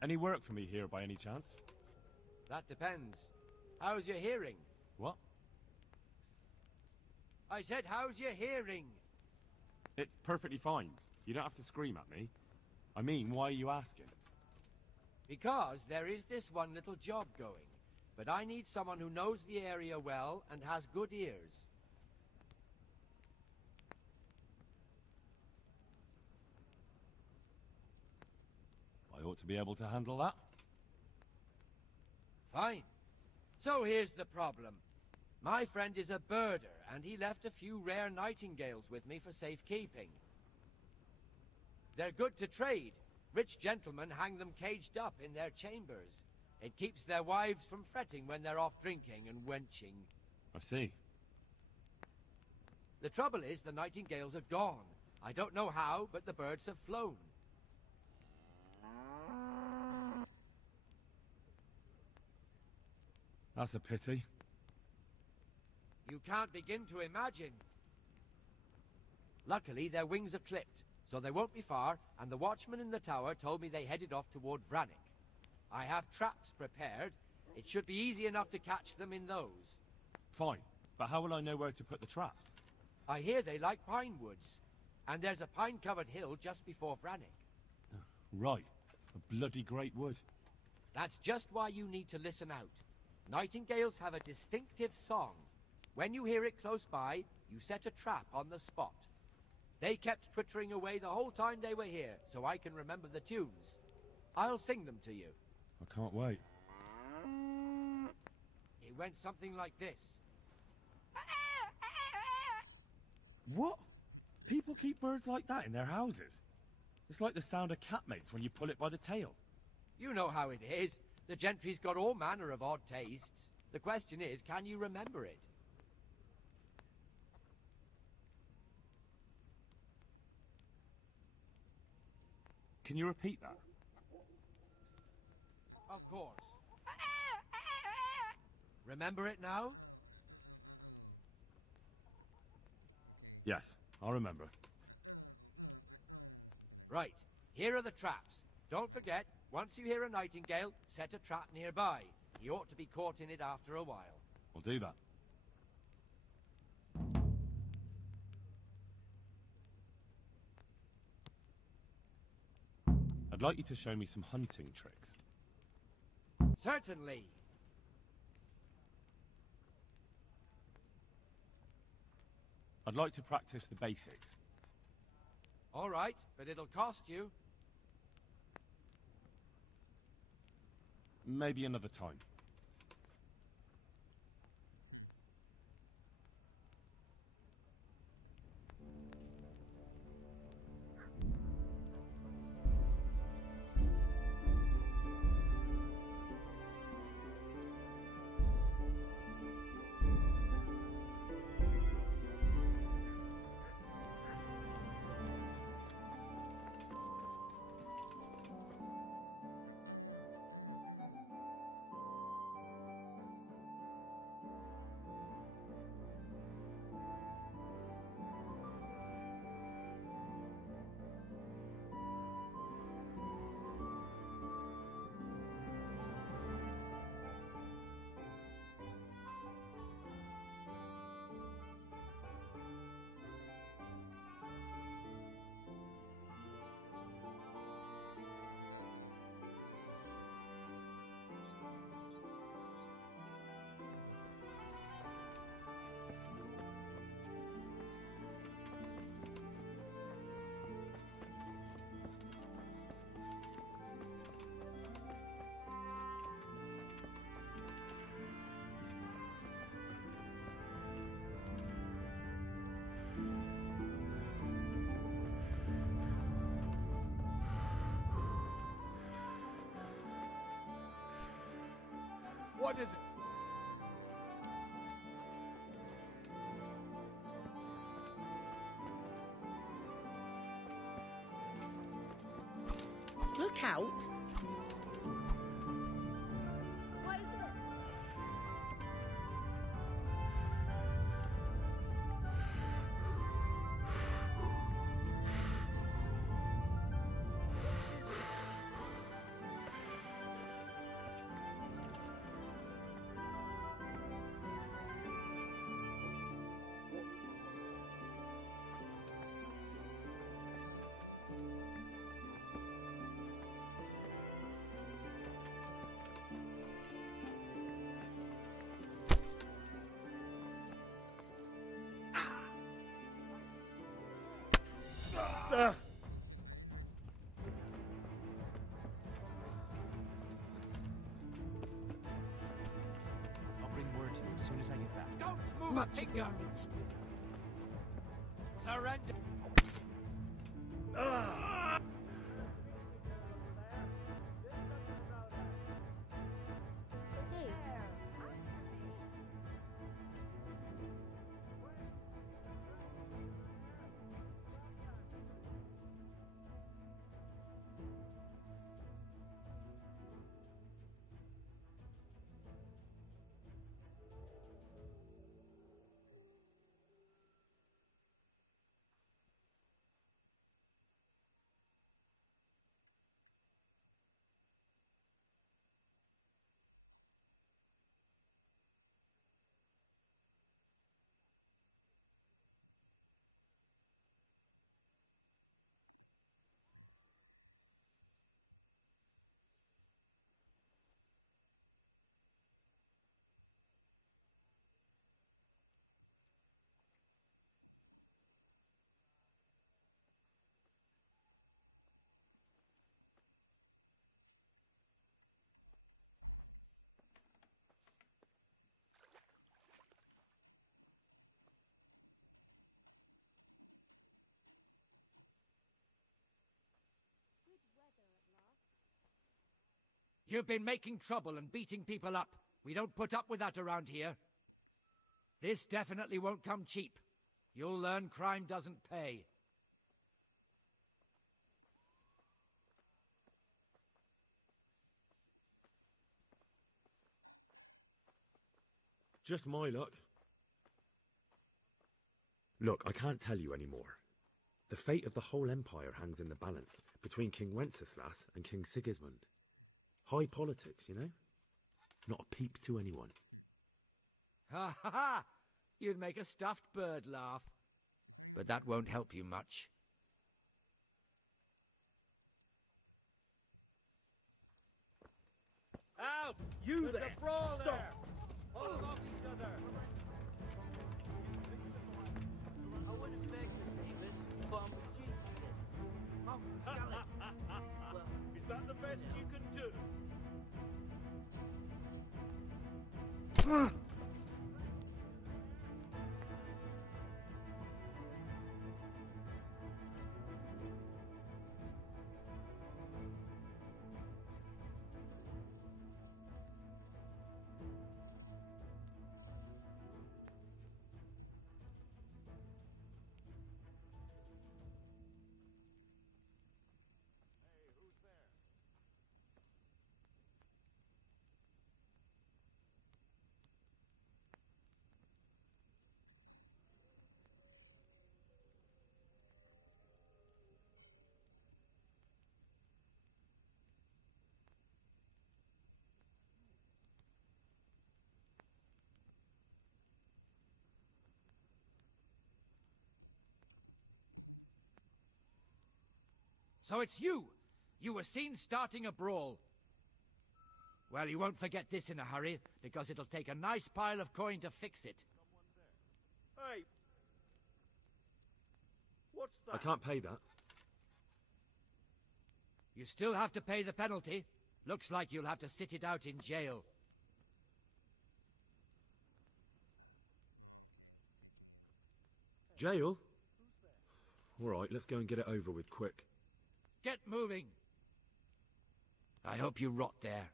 Any work for me here by any chance? That depends. How's your hearing? What? I said, how's your hearing? It's perfectly fine. You don't have to scream at me. I mean, why are you asking? Because there is this one little job going, but I need someone who knows the area well and has good ears. I ought to be able to handle that. Fine. So here's the problem. My friend is a birder, and he left a few rare nightingales with me for safekeeping. They're good to trade. Rich gentlemen hang them caged up in their chambers. It keeps their wives from fretting when they're off drinking and wenching. I see. The trouble is the nightingales are gone. I don't know how, but the birds have flown. That's a pity. You can't begin to imagine. Luckily, their wings are clipped, so they won't be far, and the watchman in the tower told me they headed off toward Vranik. I have traps prepared. It should be easy enough to catch them in those. Fine, but how will I know where to put the traps? I hear they like pine woods, and there's a pine-covered hill just before Vranik. Right, a bloody great wood. That's just why you need to listen out. Nightingales have a distinctive song. When you hear it close by, you set a trap on the spot. They kept twittering away the whole time they were here, so I can remember the tunes. I'll sing them to you. I can't wait. It went something like this. What? People keep birds like that in their houses? It's like the sound a cat makes when you pull it by the tail. You know how it is. The gentry's got all manner of odd tastes. The question is, can you remember it? Can you repeat that? Of course. Remember it now? Yes, I'll remember. Right, here are the traps. Don't forget, once you hear a nightingale, set a trap nearby. He ought to be caught in it after a while. I'll do that. I'd like you to show me some hunting tricks. Certainly. I'd like to practice the basics. All right, but it'll cost you. Maybe another time. What is it? Look out! I'll bring word to you as soon as I get back. Don't move a finger! Surrender! You've been making trouble and beating people up. We don't put up with that around here. This definitely won't come cheap. You'll learn crime doesn't pay. Just my luck. Look, I can't tell you anymore. The fate of the whole empire hangs in the balance between King Wenceslas and King Sigismund. High politics, you know? Not a peep to anyone. Ha ha ha! You'd make a stuffed bird laugh. But that won't help you much. Out! You There's there! a brawl Stop! there! Hold off each other! I wouldn't beg your favors, but I'm reduced to this. Mouth scallops. Well, is that the best you can do? So it's you! You were seen starting a brawl. Well, you won't forget this in a hurry, because it'll take a nice pile of coin to fix it. Hey! What's that? I can't pay that. You still have to pay the penalty. Looks like you'll have to sit it out in jail. Jail? All right, let's go and get it over with quick. Get moving. I hope you rot there.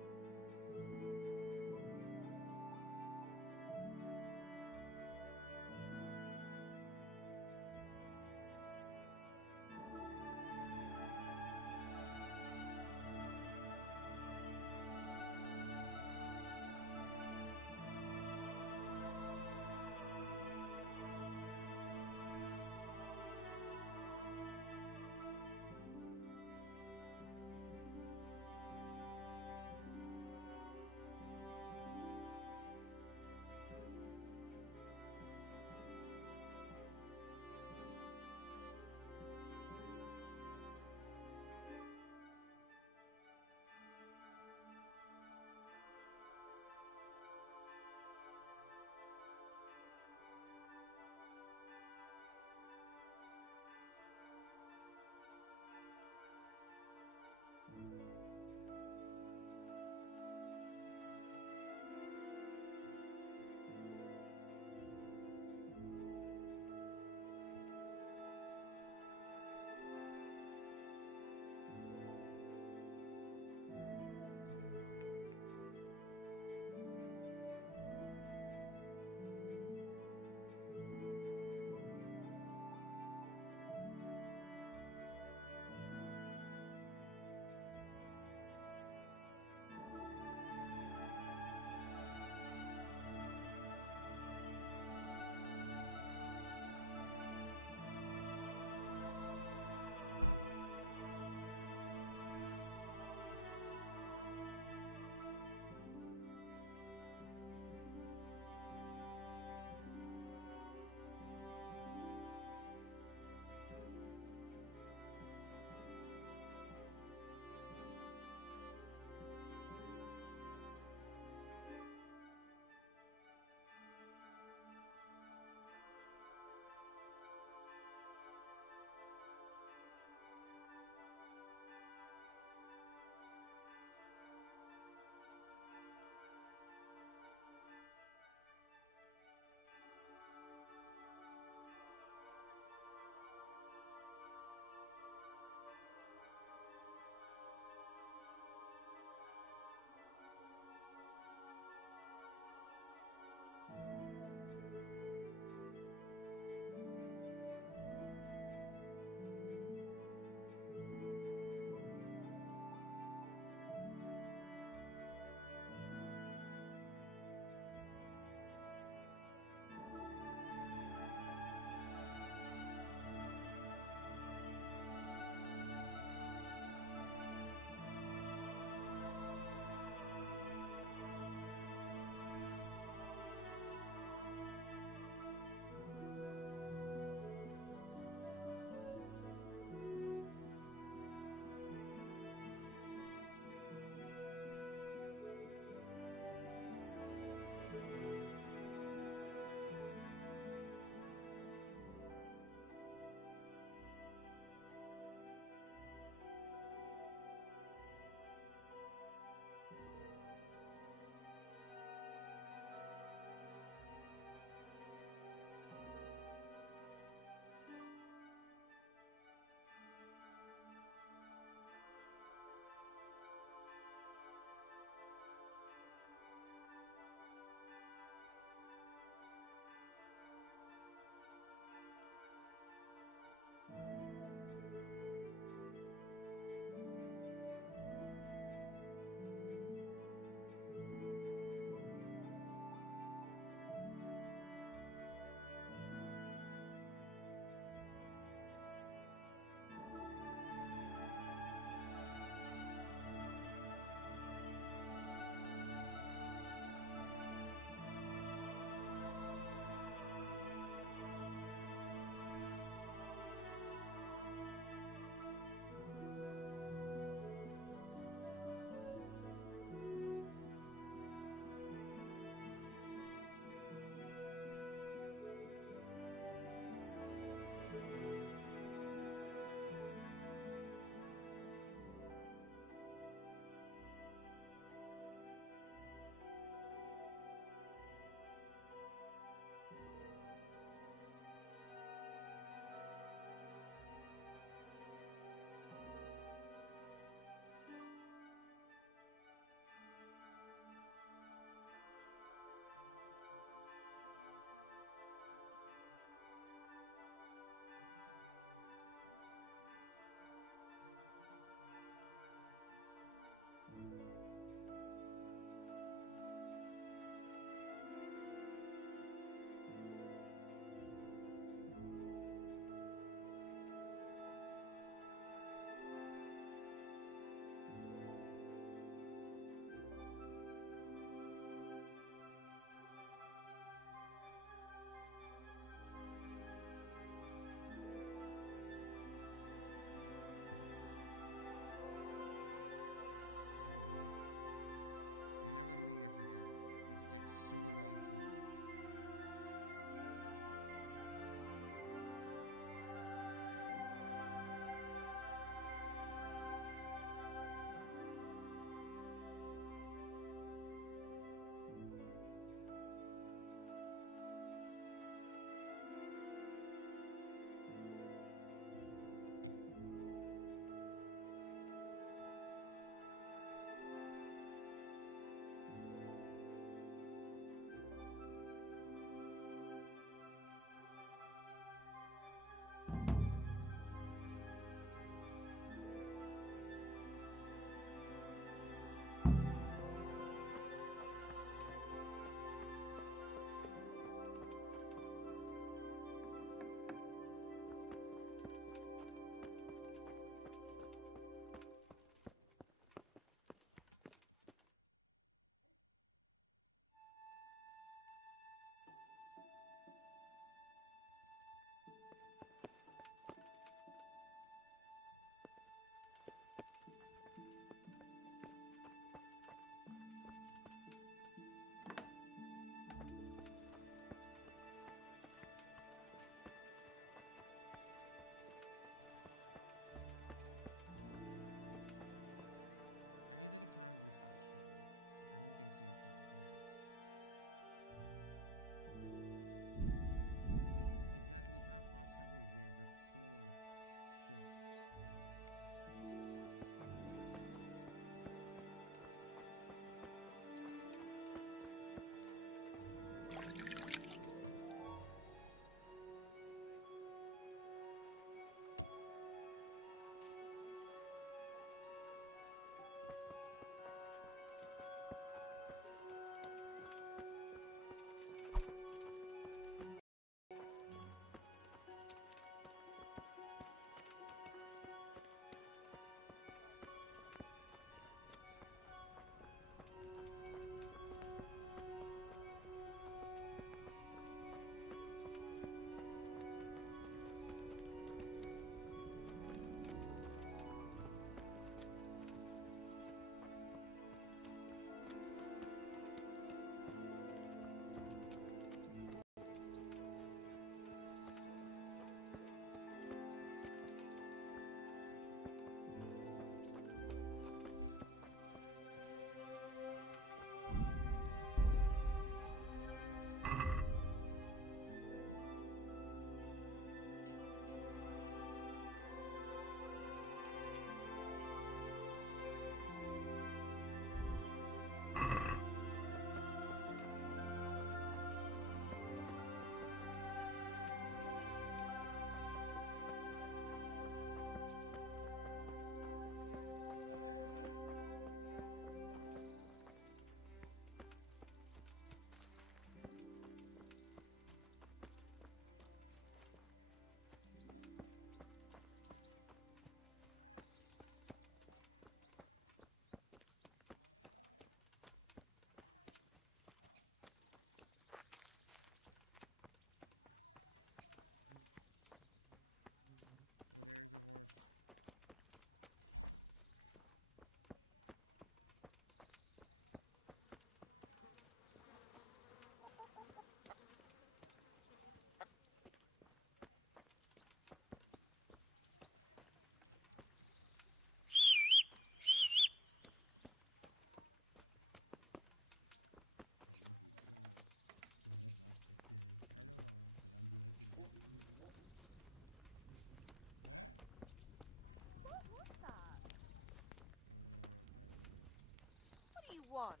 want?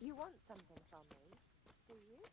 You want something from me, do you?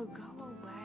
Oh, go away.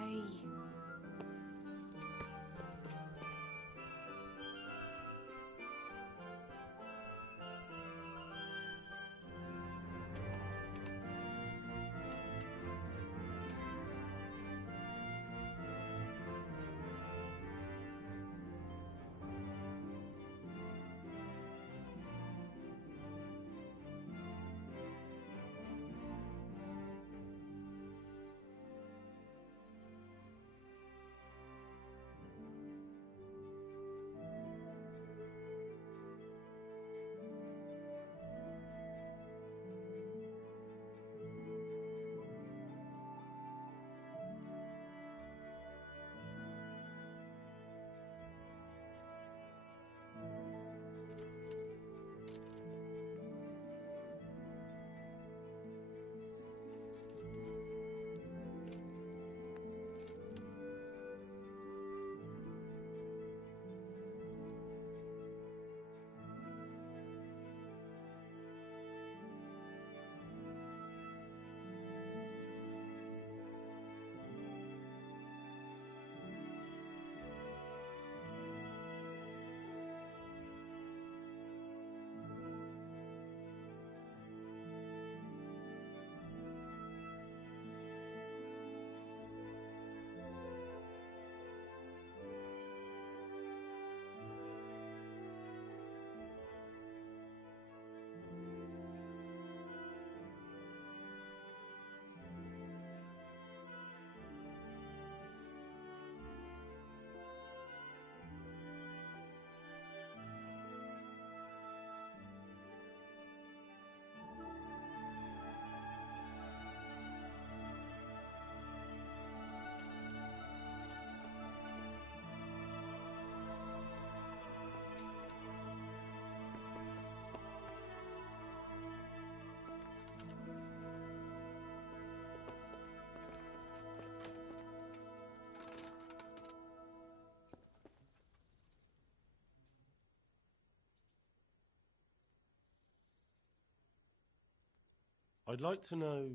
I'd like to know...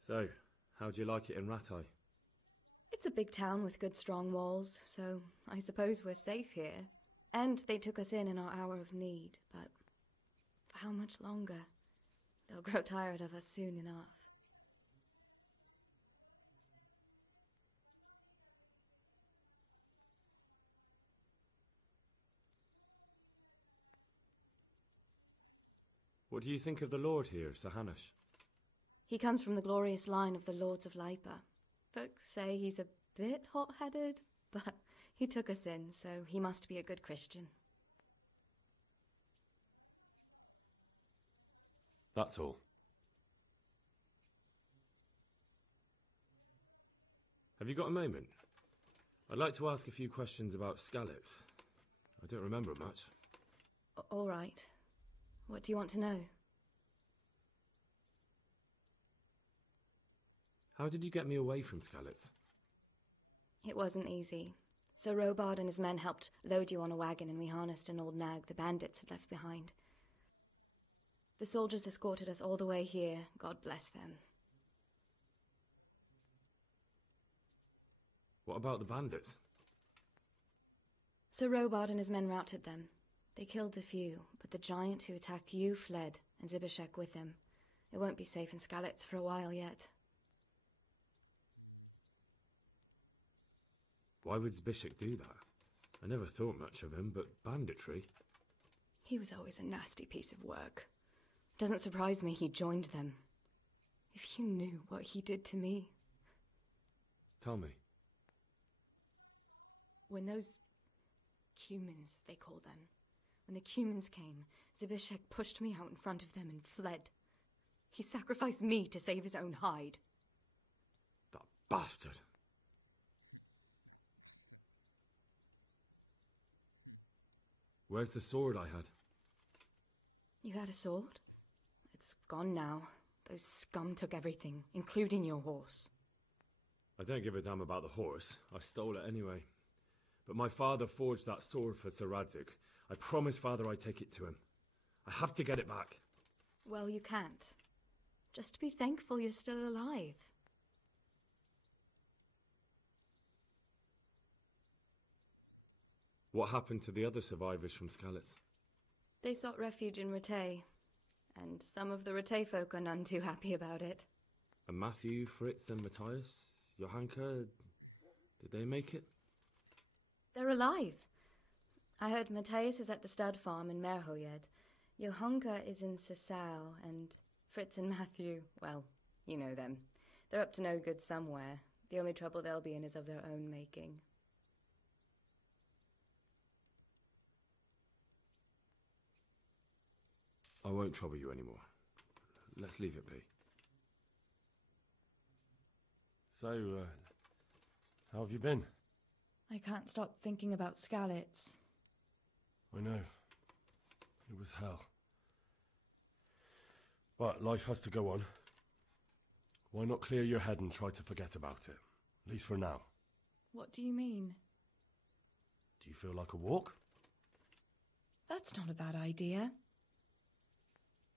So, how do you like it in Rattay? It's a big town with good strong walls, so I suppose we're safe here. And they took us in our hour of need, but for how much longer? They'll grow tired of us soon enough. What do you think of the Lord here, Sir Hanush? He comes from the glorious line of the Lords of Lipa. Folks say he's a bit hot-headed, but he took us in, so he must be a good Christian. That's all. Have you got a moment? I'd like to ask a few questions about Skalitz. I don't remember much. All right. What do you want to know? How did you get me away from Skalitz? It wasn't easy. Sir Robard and his men helped load you on a wagon and we harnessed an old nag the bandits had left behind. The soldiers escorted us all the way here, God bless them. What about the bandits? Sir Robard and his men routed them. They killed the few, but the giant who attacked you fled, and Zibishek with him. It won't be safe in Skalitz for a while yet. Why would Zbyszek do that? I never thought much of him, but banditry? He was always a nasty piece of work. Doesn't surprise me he joined them. If you knew what he did to me. Tell me. When those Cumans, they call them, when the Cumans came, Zbyszek pushed me out in front of them and fled. He sacrificed me to save his own hide. That bastard! Where's the sword I had? You had a sword? It's gone now. Those scum took everything, including your horse. I don't give a damn about the horse. I stole it anyway. But my father forged that sword for Sir Radzig. I promised father I'd take it to him. I have to get it back. Well, you can't. Just be thankful you're still alive. What happened to the other survivors from Skalitz? They sought refuge in Rattay, and some of the Rattay folk are none too happy about it. And Matthew, Fritz and Matthias? Johanka, did they make it? They're alive. I heard Matthias is at the stud farm in Merhojed. Johanka is in Sasau, and Fritz and Matthew, well, you know them. They're up to no good somewhere. The only trouble they'll be in is of their own making. I won't trouble you anymore. Let's leave it be. So, how have you been? I can't stop thinking about Skalitz. I know. It was hell. But life has to go on. Why not clear your head and try to forget about it? At least for now. What do you mean? Do you feel like a walk? That's not a bad idea.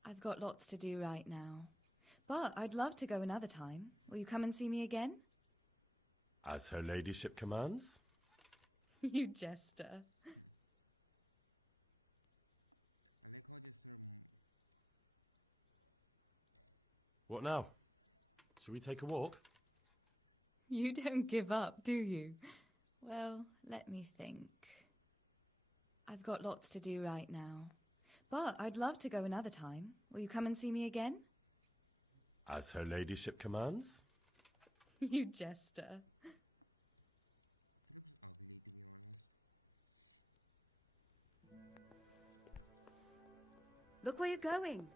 I've got lots to do right now. But I'd love to go another time. Will you come and see me again? As her ladyship commands? You jester. What now? Shall we take a walk? You don't give up, do you? Well, let me think. I've got lots to do right now. But I'd love to go another time. Will you come and see me again? As her ladyship commands? You jester. Look where you're going.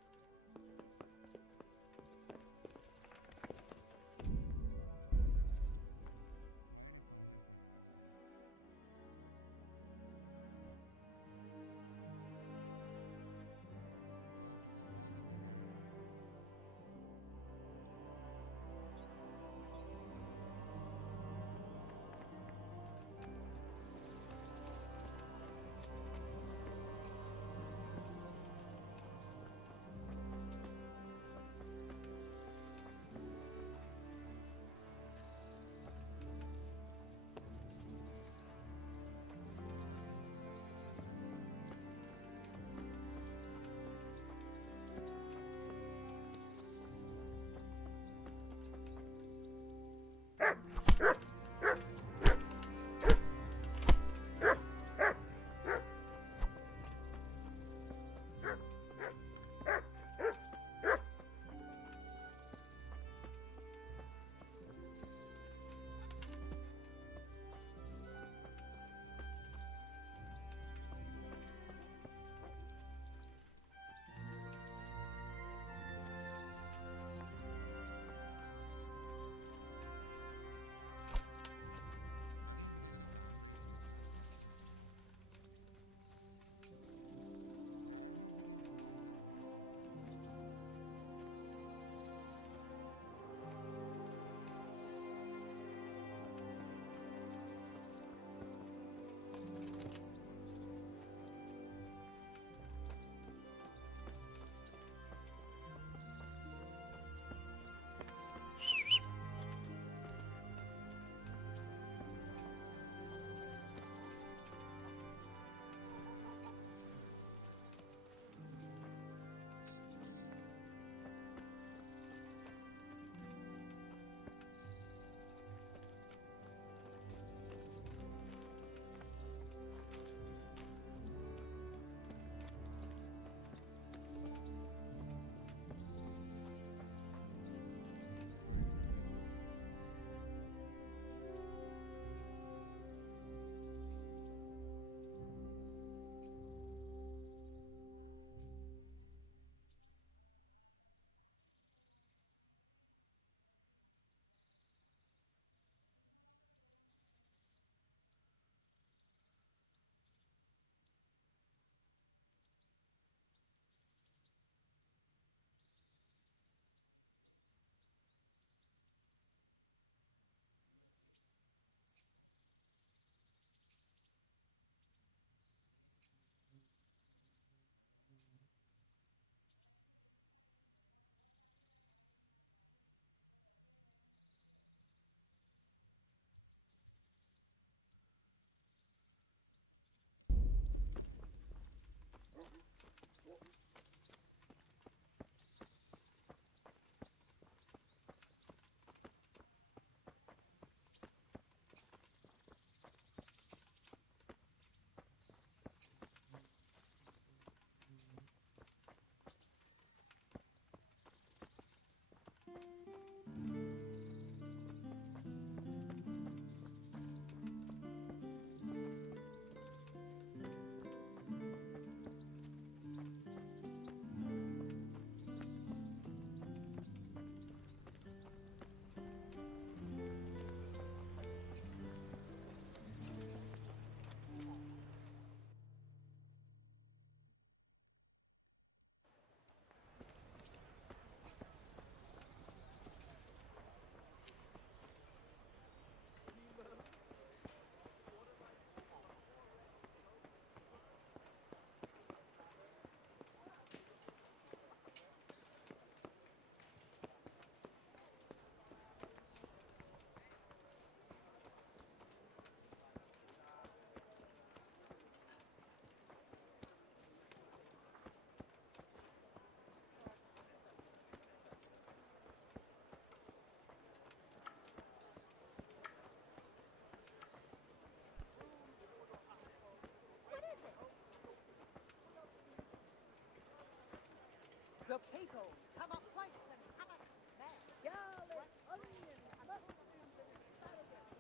The people have a place and have a smell. Garlic, onion, mushrooms, and asparagus.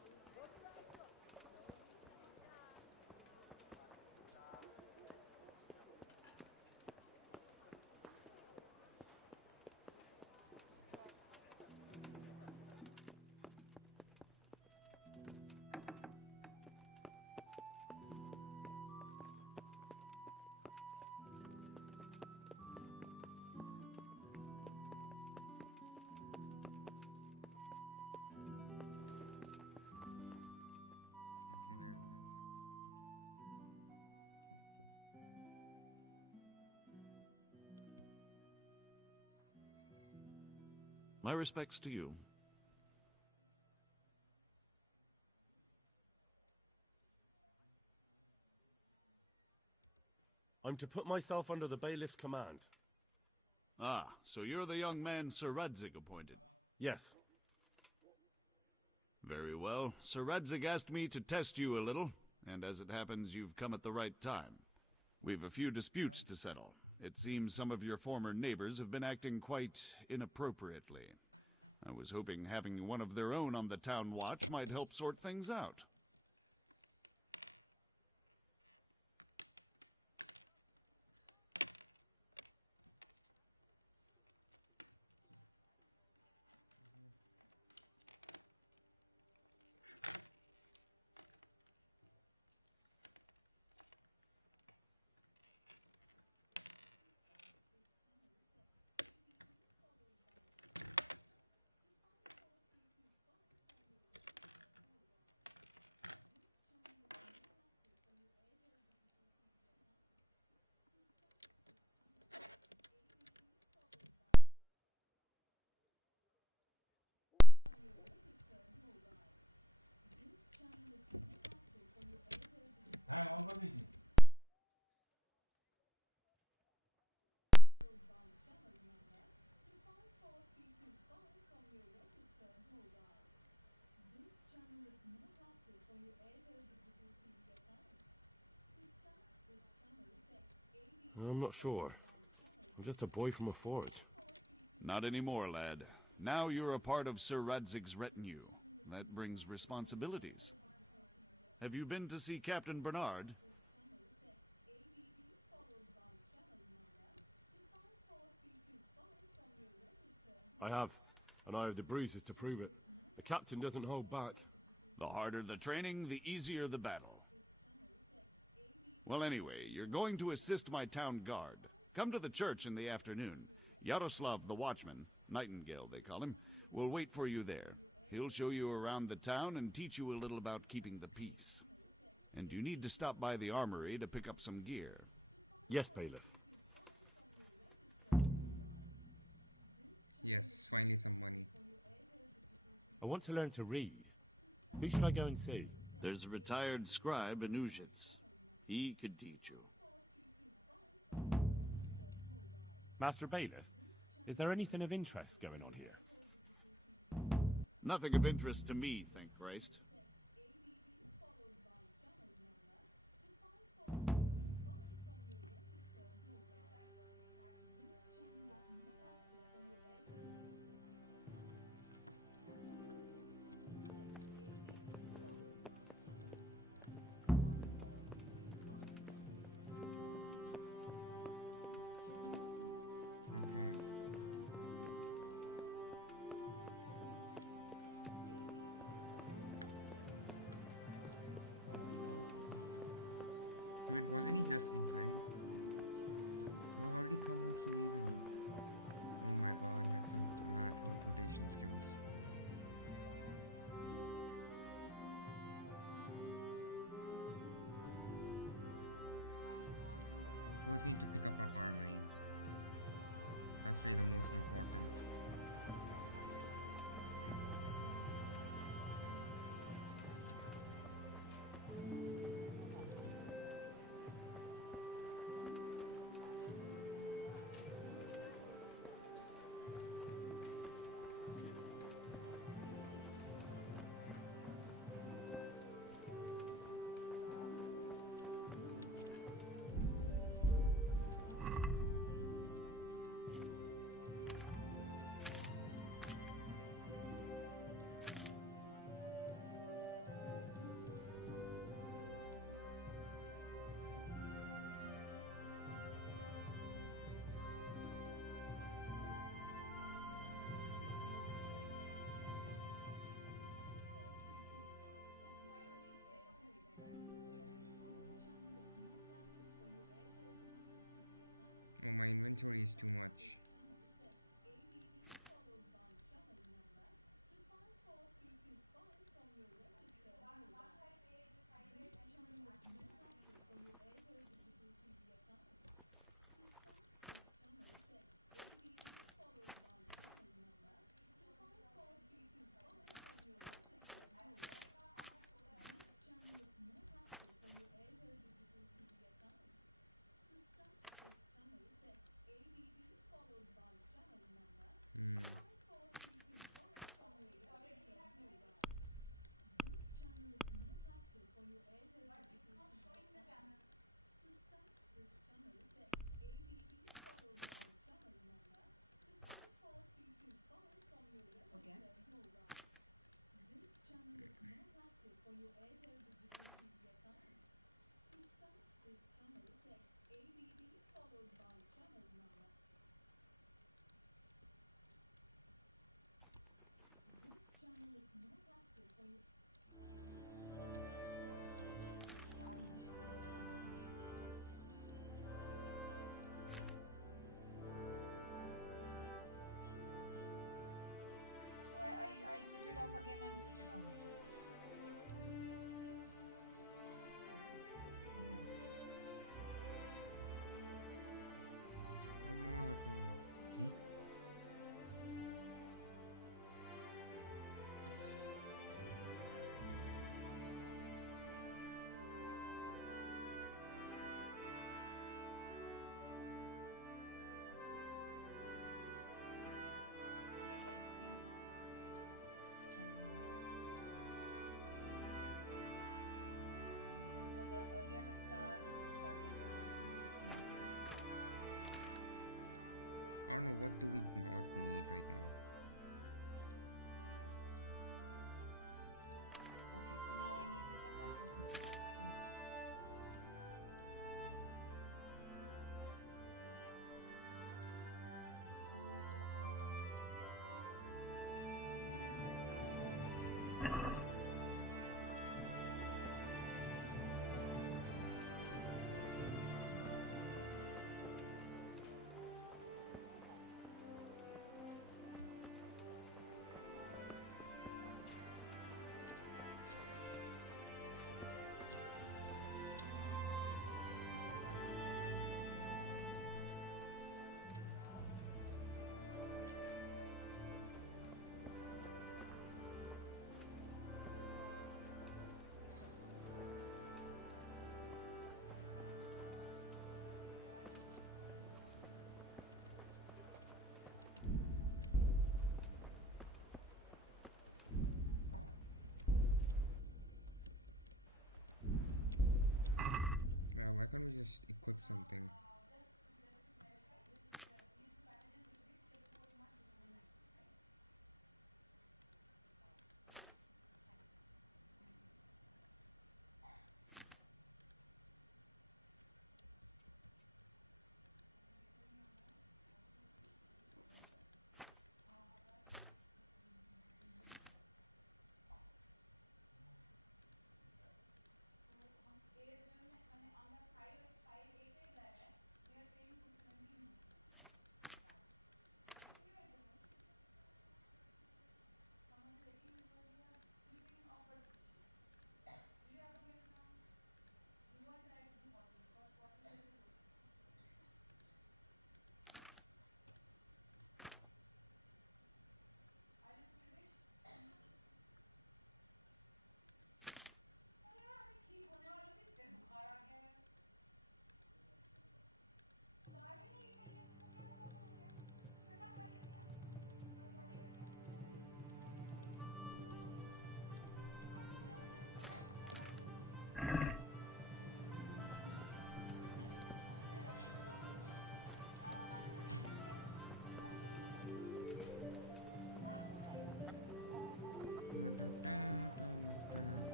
My respects to you. I'm to put myself under the bailiff's command. Ah, so you're the young man Sir Radzig appointed? Yes. Very well. Sir Radzig asked me to test you a little, and as it happens, you've come at the right time. We've a few disputes to settle. It seems some of your former neighbors have been acting quite inappropriately. I was hoping having one of their own on the town watch might help sort things out. I'm not sure. I'm just a boy from a forge. Not anymore, lad. Now you're a part of Sir Radzig's retinue. That brings responsibilities. Have you been to see Captain Bernard? I have, and I have the bruises to prove it. The captain doesn't hold back. The harder the training, the easier the battle. Well, anyway, you're going to assist my town guard. Come to the church in the afternoon. Yaroslav the watchman, Nightingale they call him, will wait for you there. He'll show you around the town and teach you a little about keeping the peace. And you need to stop by the armory to pick up some gear. Yes, bailiff. I want to learn to read. Who should I go and see? There's a retired scribe in Uzhitz. He could teach you. Master Bailiff, is there anything of interest going on here? Nothing of interest to me, thank Christ.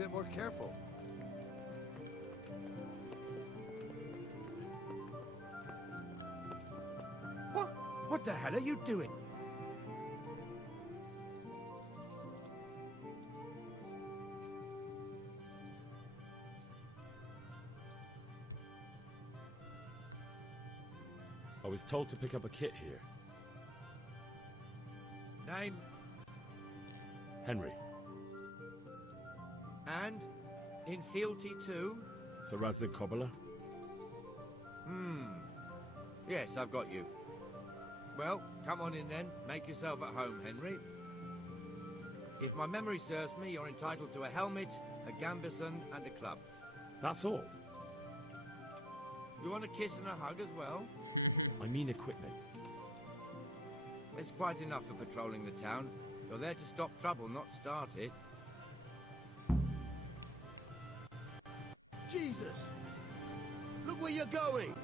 a bit more careful. What the hell are you doing? I was told to pick up a kit here. Name Henry. and in fealty too? Sir Radzig Cobbler? Yes, I've got you. Well, come on in then. Make yourself at home, Henry. If my memory serves me, you're entitled to a helmet, a gambeson, and a club. That's all. You want a kiss and a hug as well? I mean equipment. It's quite enough for patrolling the town. You're there to stop trouble, not start it. Jesus! Look where you're going!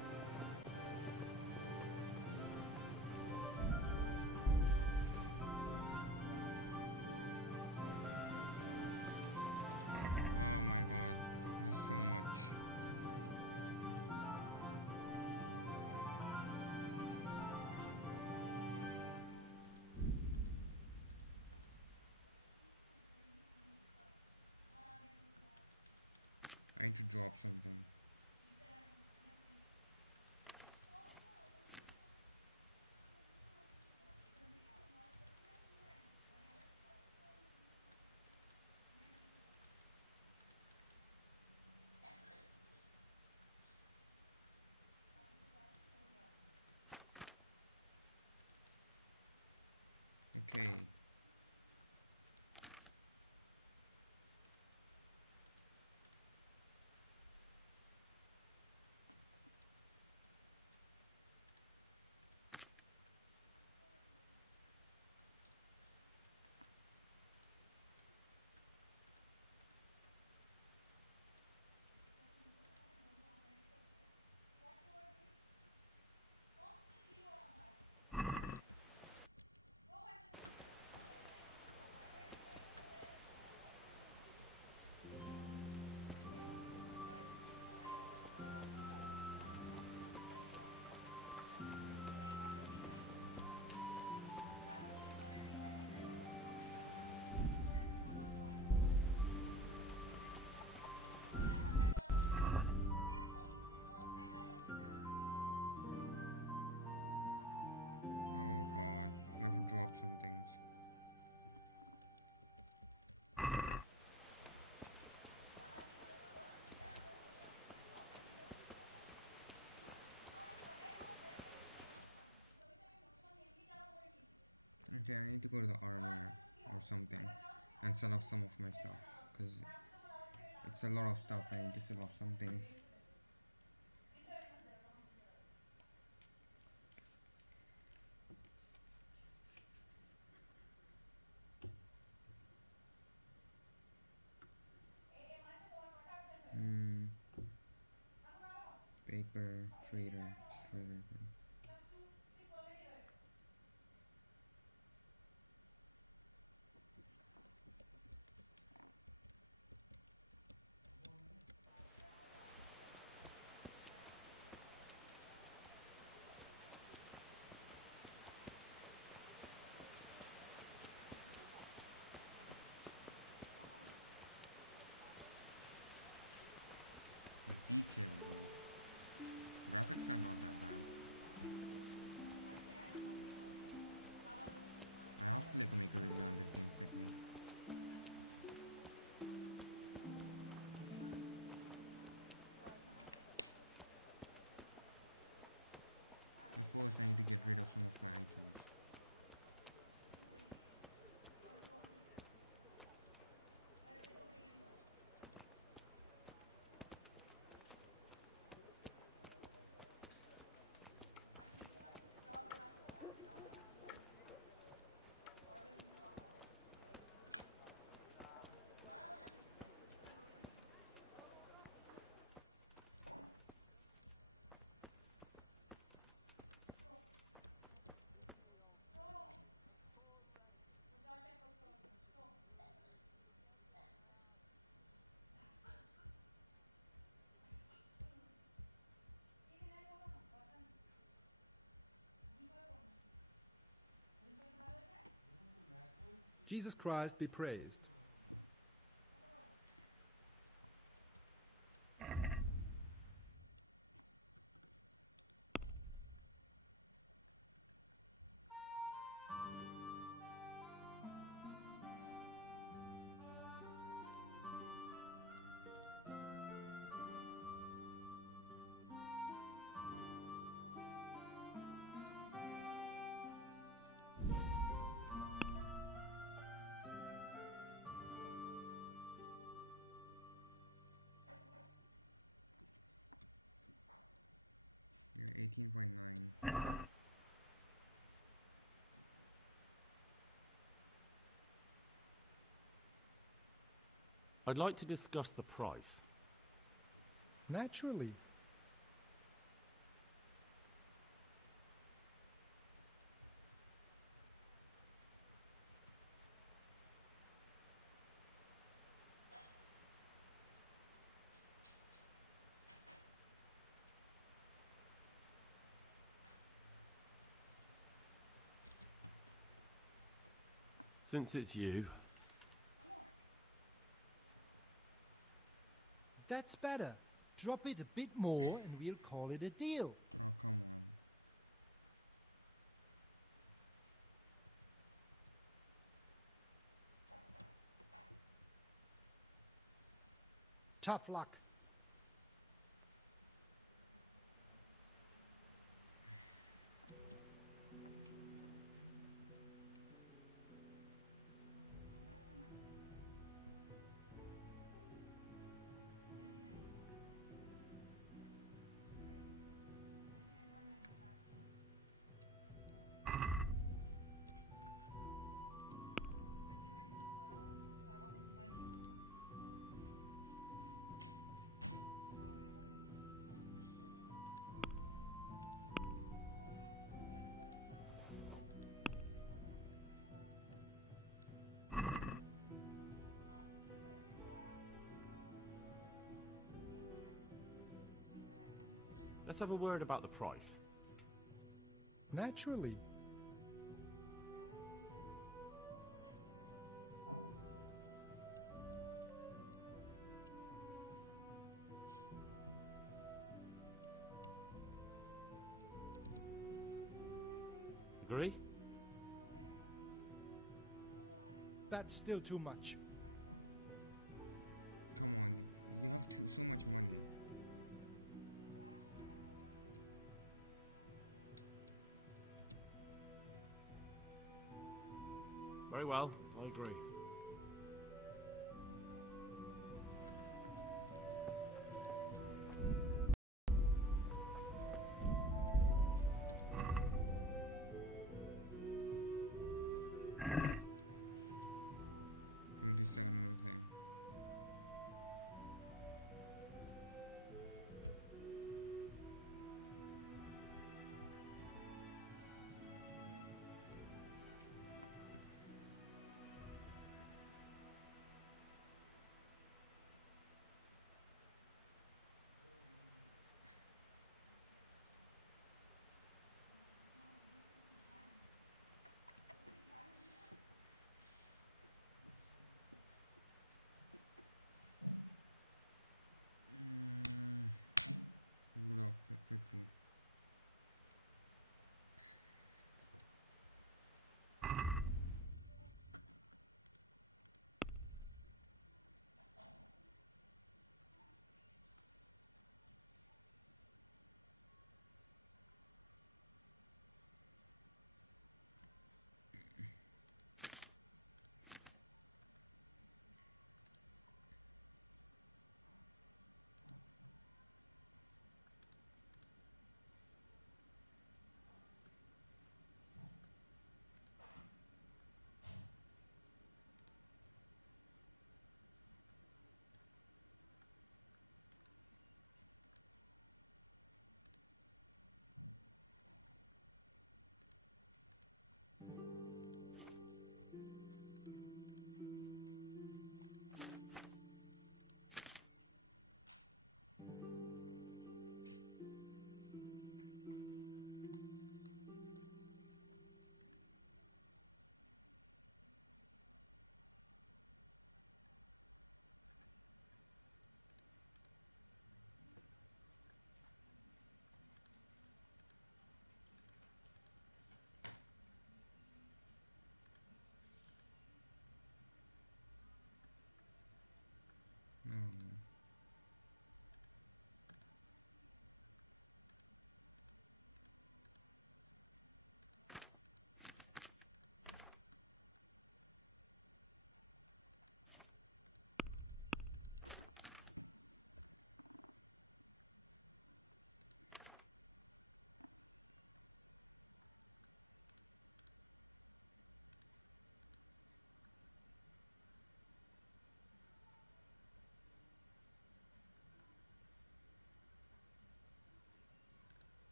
Jesus Christ be praised. I'd like to discuss the price. Naturally. Since it's you. That's better. Drop it a bit more and we'll call it a deal. Tough luck. Let's have a word about the price. Naturally. Agree? That's still too much. Very well, I agree.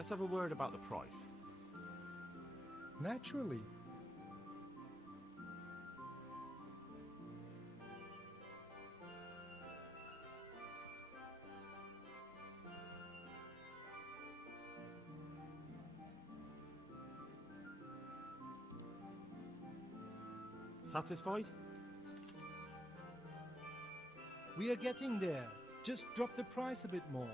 let's have a word about the price. Naturally. Satisfied? We are getting there. Just drop the price a bit more.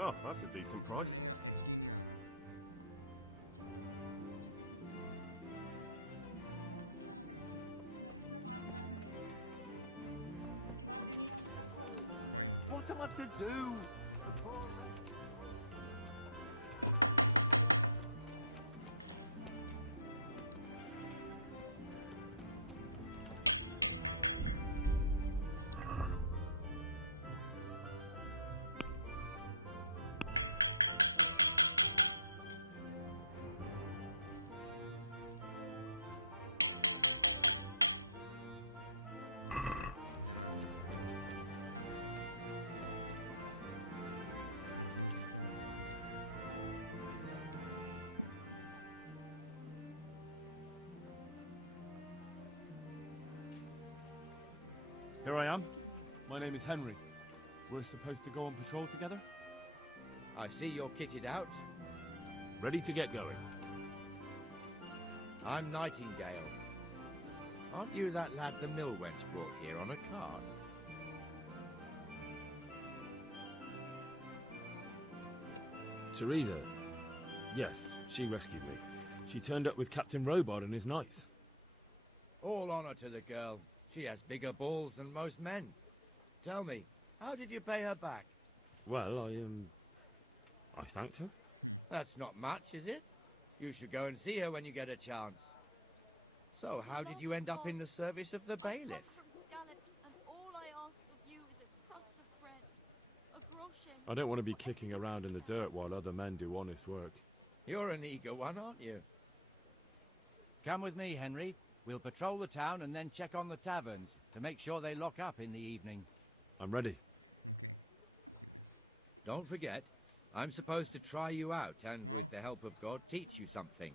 Oh, that's a decent price. What am I to do? Here I am. My name is Henry. We're supposed to go on patrol together? I see you're kitted out. Ready to get going. I'm Nightingale. Aren't you that lad the mill wench brought here on a cart? Teresa. Yes, she rescued me. She turned up with Captain Robard and his knights. All honor to the girl. She has bigger balls than most men. Tell me, how did you pay her back? Well, I thanked her. That's not much, is it? You should go and see her when you get a chance. So, how did you end up in the service of the bailiff? From Scallops, and all I ask of you is a crust of bread, a groschen. I don't want to be kicking around in the dirt while other men do honest work. You're an eager one, aren't you? Come with me, Henry. We'll patrol the town and then check on the taverns to make sure they lock up in the evening. I'm ready. Don't forget, I'm supposed to try you out and, with the help of God, teach you something.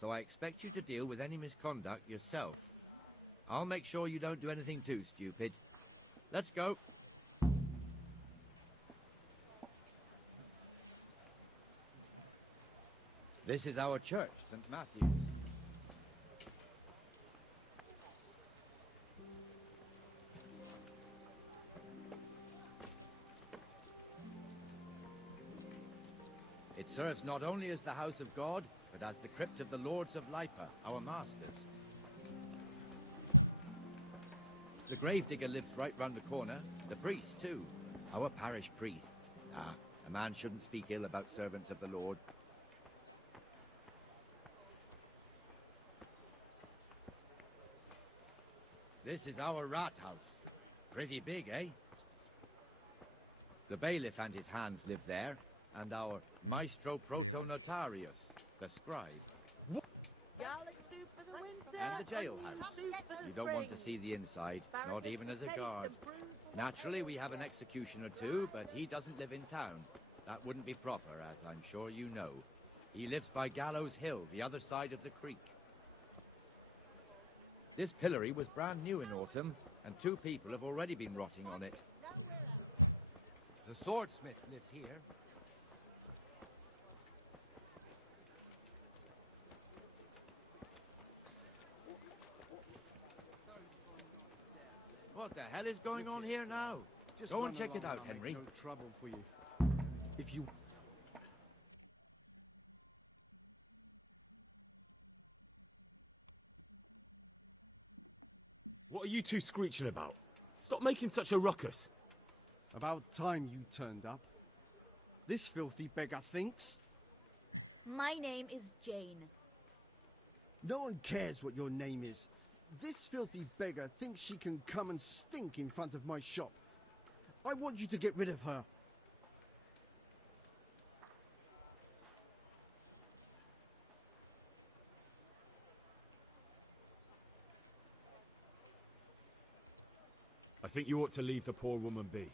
So I expect you to deal with any misconduct yourself. I'll make sure you don't do anything too stupid. Let's go. This is our church, St. Matthew's. It serves not only as the house of God, but as the crypt of the Lords of Lipa, our masters. The gravedigger lives right round the corner. The priest, too. Our parish priest. Ah, a man shouldn't speak ill about servants of the Lord. This is our rat house. Pretty big, eh? The bailiff and his hands live there, and our maestro proto-notarius, the scribe. Garlic soup for the winter. And the jailhouse. You don't want to see the inside, not even as a guard. Naturally, we have an executioner too, but he doesn't live in town. That wouldn't be proper, as I'm sure you know. He lives by Gallows Hill, the other side of the creek. This pillory was brand new in autumn, and 2 people have already been rotting on it. The swordsmith lives here. What the hell is going on here now? Go and check it out, Henry. No trouble for you. If you... What are you two screeching about? Stop making such a ruckus. About time you turned up. This filthy beggar thinks. My name is Jane. No one cares what your name is. This filthy beggar thinks she can come and stink in front of my shop. I want you to get rid of her. I think you ought to leave the poor woman be.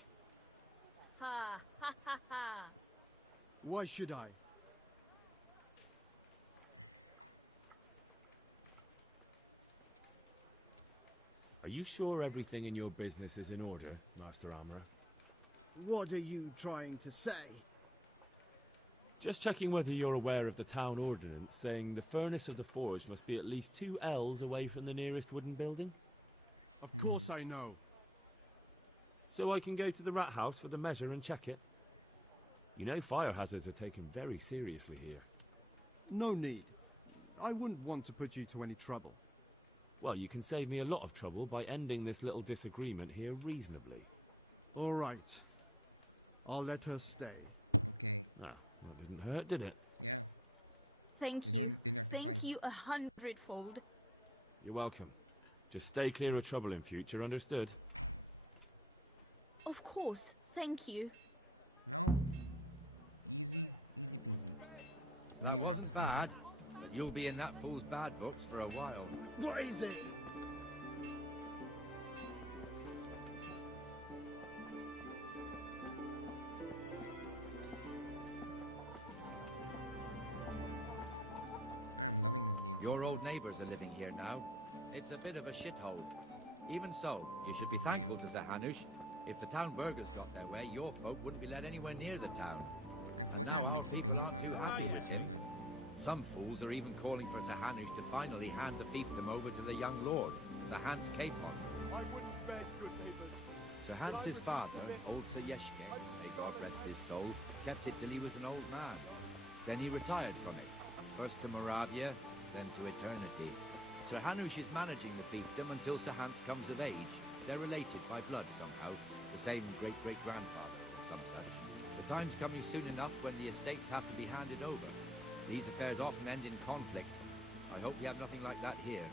Ha ha ha ha. Why should I? Are you sure everything in your business is in order, Master Armourer? What are you trying to say? Just checking whether you're aware of the town ordinance saying the furnace of the forge must be at least 2 ells away from the nearest wooden building. Of course I know. So I can go to the rat house for the measure and check it. You know fire hazards are taken very seriously here. No need. I wouldn't want to put you to any trouble. Well, you can save me a lot of trouble by ending this little disagreement here reasonably. All right. I'll let her stay. Ah, that didn't hurt, did it? Thank you. Thank you 100-fold. You're welcome. Just stay clear of trouble in future, understood? Of course. Thank you. That wasn't bad, but you'll be in that fool's bad books for a while. What is it? Your old neighbours are living here now. It's a bit of a shithole. Even so, you should be thankful to Zahanush. If the town burghers got their way, your folk wouldn't be let anywhere near the town. And now our people aren't too happy with him. Some fools are even calling for Zahanush to finally hand the fiefdom over to the young lord, Zahans Capon. I wouldn't beg, good neighbours. Zahans' father, old Sir Yeshke, may God rest his soul, kept it till he was an old man. Then he retired from it, first to Moravia, then to eternity. Sir Hanush is managing the fiefdom until Sir Hans comes of age. They're related by blood somehow, the same great-great-grandfather or some such. The time's coming soon enough when the estates have to be handed over. These affairs often end in conflict. I hope we have nothing like that here.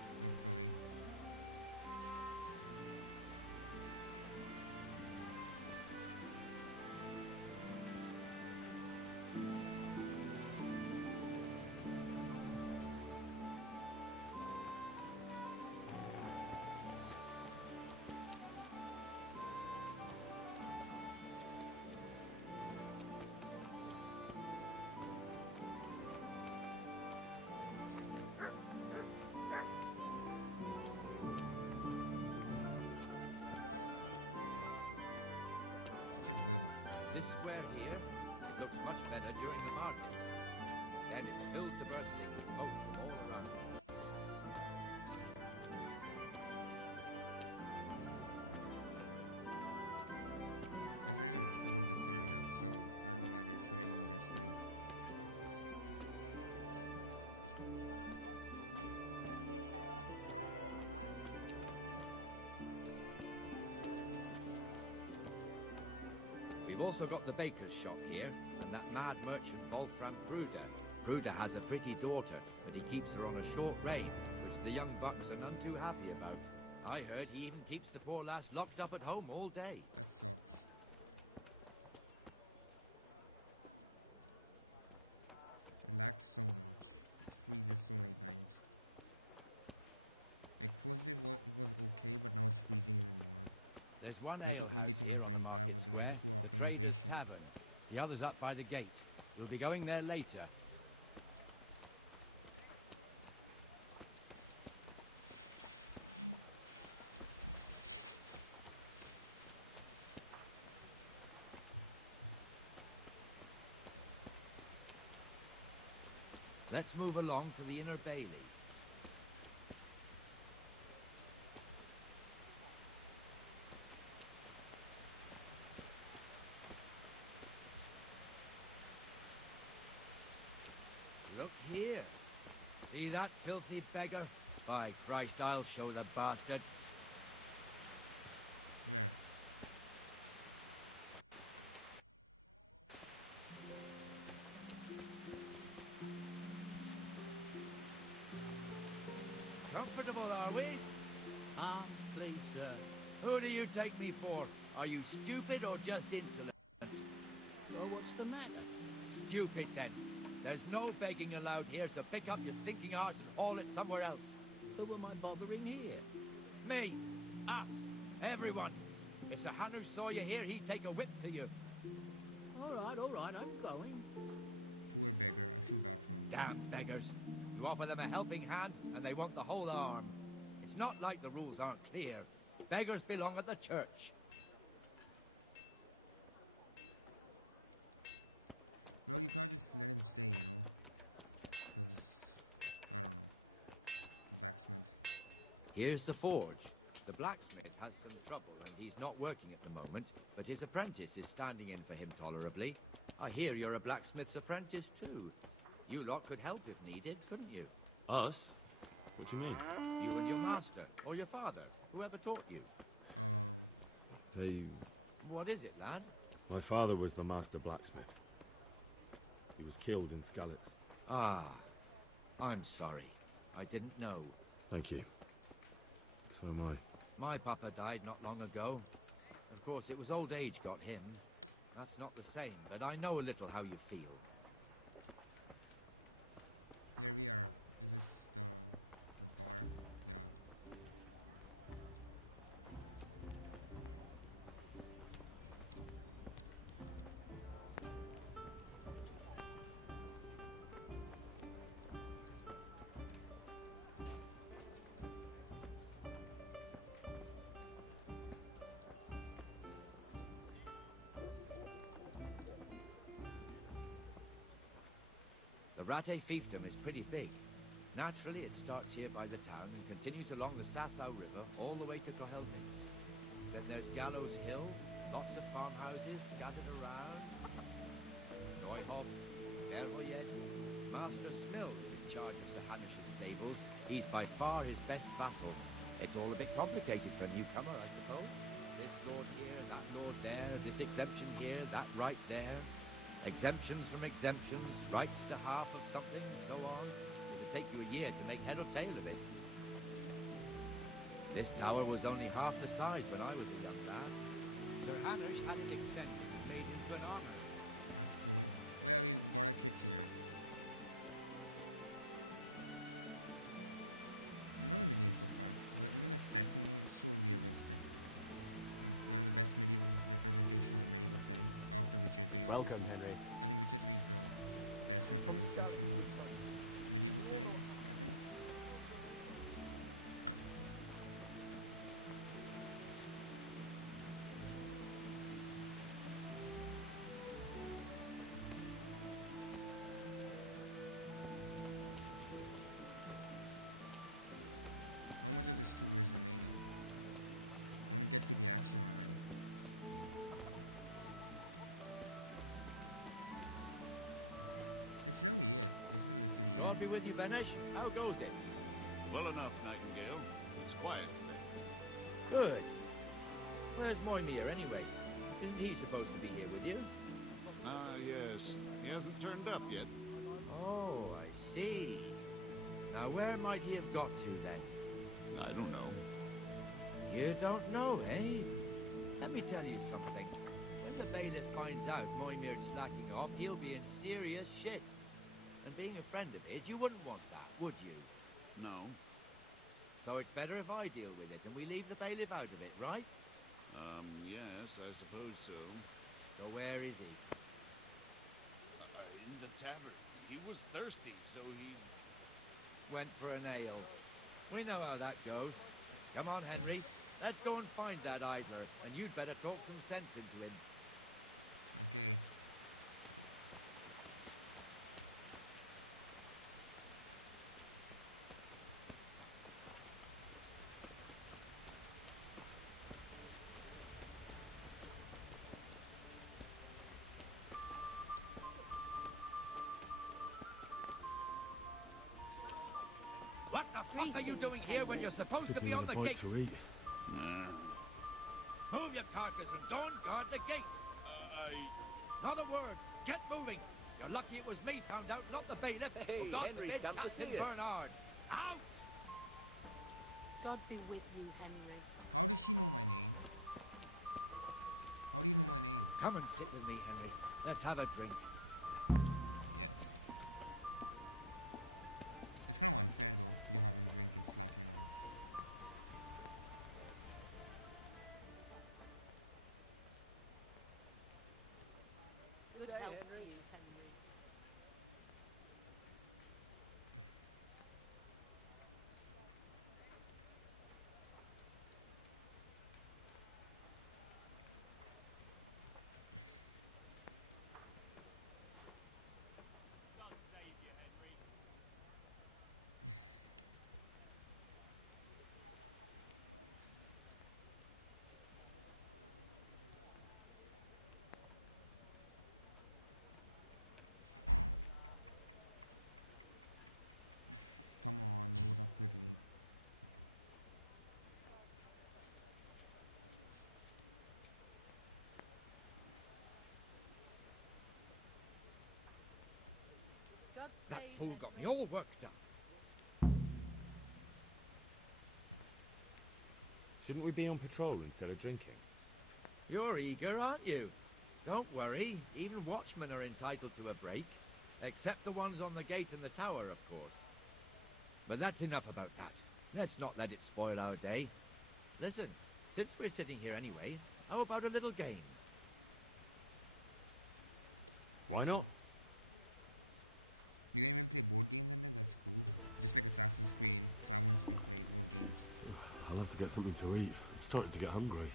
This square here, it looks much better during the markets. Then it's filled to bursting with folk from all around. We've also got the baker's shop here, and that mad merchant Wolfram Pruder. Pruder has a pretty daughter, but he keeps her on a short rein, which the young bucks are none too happy about. I heard he even keeps the poor lass locked up at home all day. There's one alehouse here on the market square, the Trader's Tavern. The other's up by the gate. We'll be going there later. Let's move along to the Inner Bailey. Look here. See that filthy beggar? By Christ, I'll show the bastard. Comfortable, are we? Arms, please, sir. Who do you take me for? Are you stupid or just insolent? Well, what's the matter? Stupid, then. There's no begging allowed here, so pick up your stinking arse and haul it somewhere else. Who am I bothering here? Me. Us. Everyone. If Sir Hanush saw you here, he'd take a whip to you. All right, I'm going. Damn beggars. You offer them a helping hand, and they want the whole arm. It's not like the rules aren't clear. Beggars belong at the church. Here's the forge. The blacksmith has some trouble, and he's not working at the moment, but his apprentice is standing in for him tolerably. I hear you're a blacksmith's apprentice, too. You lot could help if needed, couldn't you? Us? What do you mean? You and your master, or your father, whoever taught you. They... What is it, lad? My father was the master blacksmith. He was killed in Skalitz. Ah, I'm sorry. I didn't know. Thank you. So am I. My papa died not long ago. Of course, it was old age got him. That's not the same, but I know a little how you feel. The Rate fiefdom is pretty big. Naturally, it starts here by the town and continues along the Sasau River all the way to Kohelnitz. Then there's Gallows Hill, lots of farmhouses scattered around. Neuhof, Berhoyed. Master Smill is in charge of Sir Hanush's stables. He's by far his best vassal. It's all a bit complicated for a newcomer, I suppose. This lord here, that lord there, this exemption here, that right there. Exemptions from exemptions, rights to half of something, and so on. It'll take you a year to make head or tail of it. This tower was only half the size when I was a young lad. Sir Hanush had it extended and made into an armor. Welcome, Henry. And from Skalitz, good friend. You all know God be with you, Benesh. How goes it? Well enough, Nightingale. It's quiet today. Good. Where's Moimir, anyway? Isn't he supposed to be here with you? Ah, yes. He hasn't turned up yet. Oh, I see. Now, where might he have got to, then? I don't know. You don't know, eh? Let me tell you something. When the bailiff finds out Moimir's slacking off, he'll be in serious shit. And being a friend of his, you wouldn't want that, would you? No. So it's better if I deal with it, and we leave the bailiff out of it, right? Yes, I suppose so. So where is he? In the tavern. He was thirsty, so he... Went for an ale. We know how that goes. Come on, Henry. Let's go and find that idler, and you'd better talk some sense into him. What the fuck are you doing here when you're supposed to be on the gate? To eat. Move your carcass and don't guard the gate. Not a word. Get moving. You're lucky it was me found out, not the bailiff. Hey, God Henry's forbid, come to Captain see us. Bernard. Out! God be with you, Henry. Come and sit with me, Henry. Let's have a drink. That fool got me all worked up. Shouldn't we be on patrol instead of drinking? You're eager, aren't you? Don't worry, even watchmen are entitled to a break. Except the ones on the gate and the tower, of course. But that's enough about that. Let's not let it spoil our day. Listen, since we're sitting here anyway, how about a little game? Why not? I'll have to get something to eat. I'm starting to get hungry.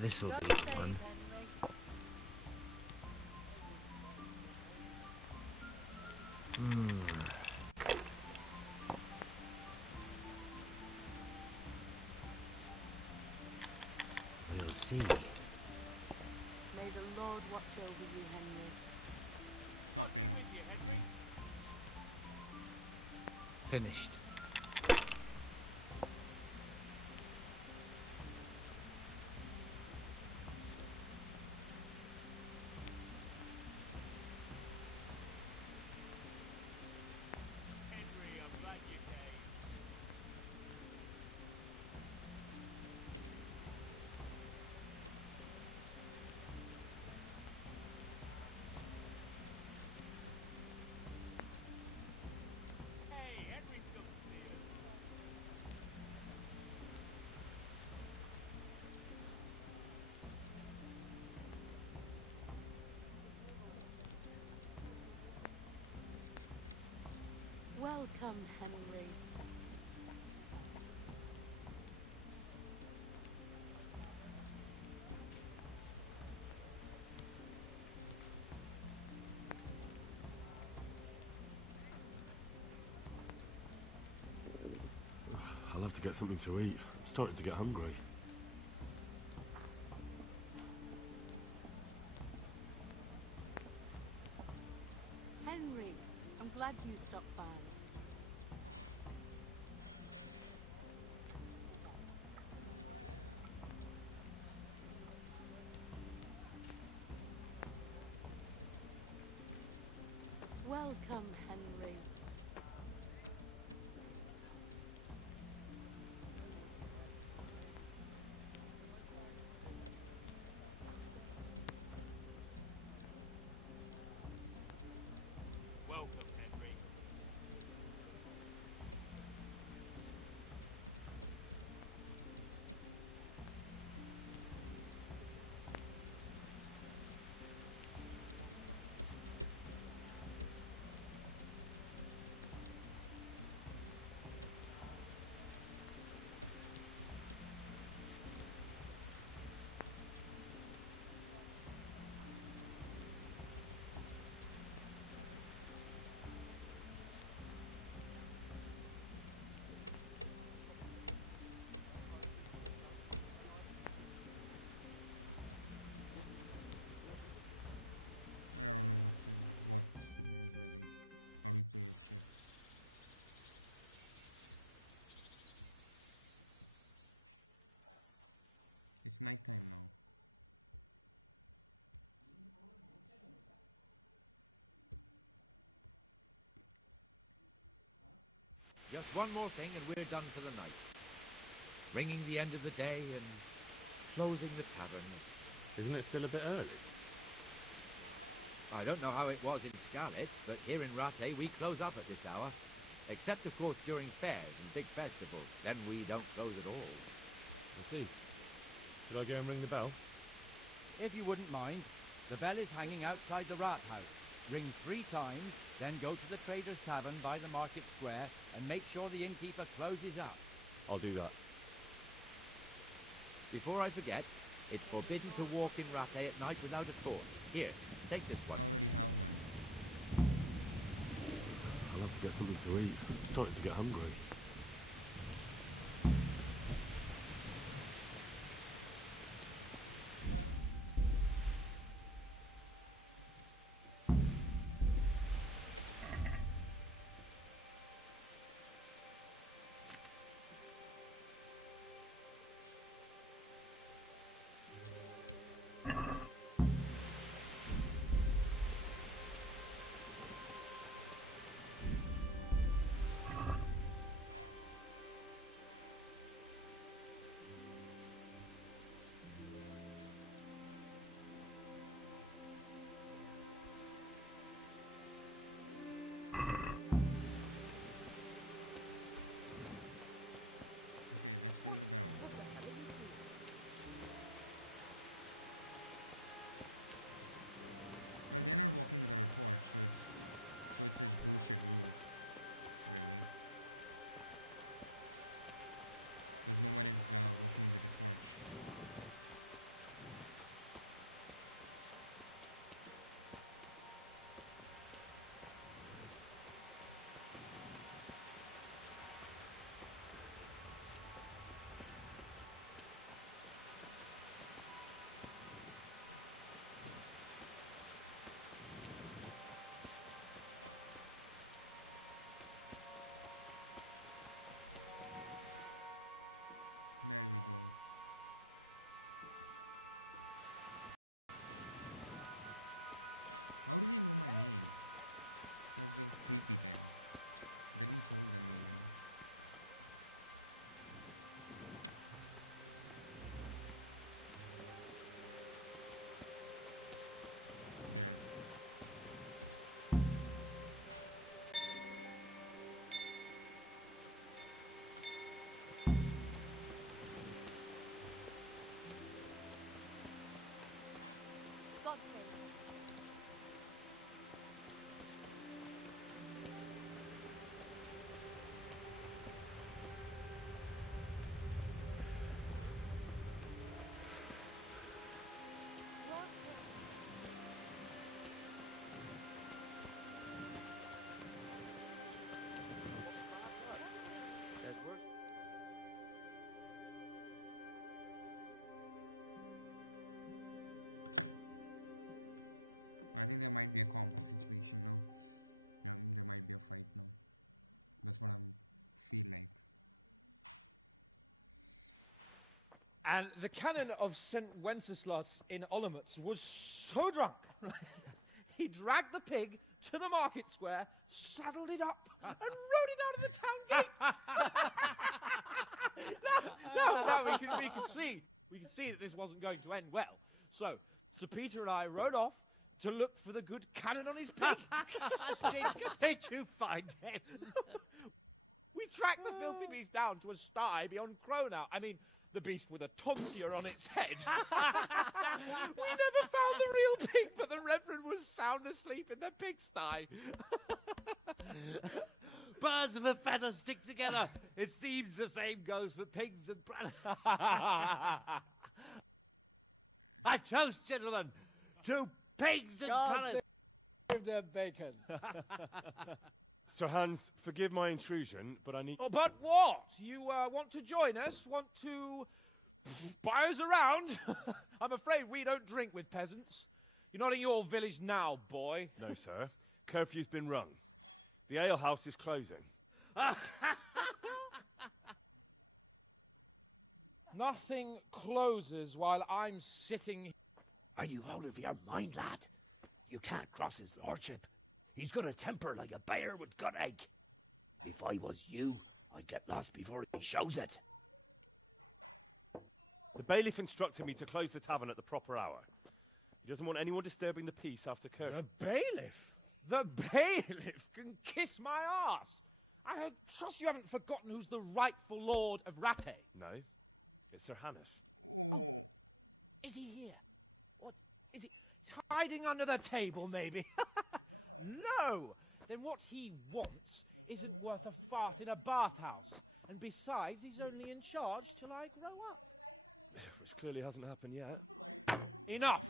This'll be fun. We'll see. May the Lord watch over you, Henry. God be with you, Henry. Finished. Henry, I'm glad you came. Hey, Henry's come to see us. Welcome, Henry. I'll have to get something to eat. I'm starting to get hungry. Henry, I'm glad you stopped by. Welcome, Henry. Welcome, Henry. Just one more thing and we're done for the night. Ringing the end of the day and closing the taverns. Isn't it still a bit early? I don't know how it was in Skalitz, but here in Rattay we close up at this hour. Except, of course, during fairs and big festivals. Then we don't close at all. I see. Should I go and ring the bell? If you wouldn't mind, the bell is hanging outside the rat house. Ring 3 times, then go to the Trader's Tavern by the market square and make sure the innkeeper closes up. I'll do that. Before I forget, it's forbidden to walk in Rattay at night without a torch. Here, take this one. I'll have to get something to eat. I'm starting to get hungry. God save you. There's worse. And the canon of St. Wenceslas in Olomouc was so drunk, he dragged the pig to the market square, saddled it up, and rode it out of the town gate. No, we can see that this wasn't going to end well. So, Sir Peter and I rode off to look for the good canon on his pig. Did you find him? We tracked the filthy beast down to a sty beyond Cronau. I mean, the beast with a tonsure on its head. We never found the real pig, but the Reverend was sound asleep in the pigsty. Birds of a feather stick together. It seems the same goes for pigs and planets. I toast, gentlemen, to pigs and planets. Give them bacon. Sir Hans, forgive my intrusion, but I need... Oh, but what? You want to join us? Want to buy us around? I'm afraid we don't drink with peasants. You're not in your village now, boy. No, sir. Curfew's been rung. The alehouse is closing. Nothing closes while I'm sitting here. Are you out of your mind, lad? You can't cross his lordship. He's got a temper like a bear with gut ache. If I was you, I'd get lost before he shows it. The bailiff instructed me to close the tavern at the proper hour. He doesn't want anyone disturbing the peace after Kirk. The bailiff? The bailiff can kiss my arse. I trust you haven't forgotten who's the rightful lord of Rattay. No, it's Sir Hannes. Oh, is he here? What, is he hiding under the table, maybe? No! Then what he wants isn't worth a fart in a bathhouse. And besides, he's only in charge till I grow up. Which clearly hasn't happened yet. Enough!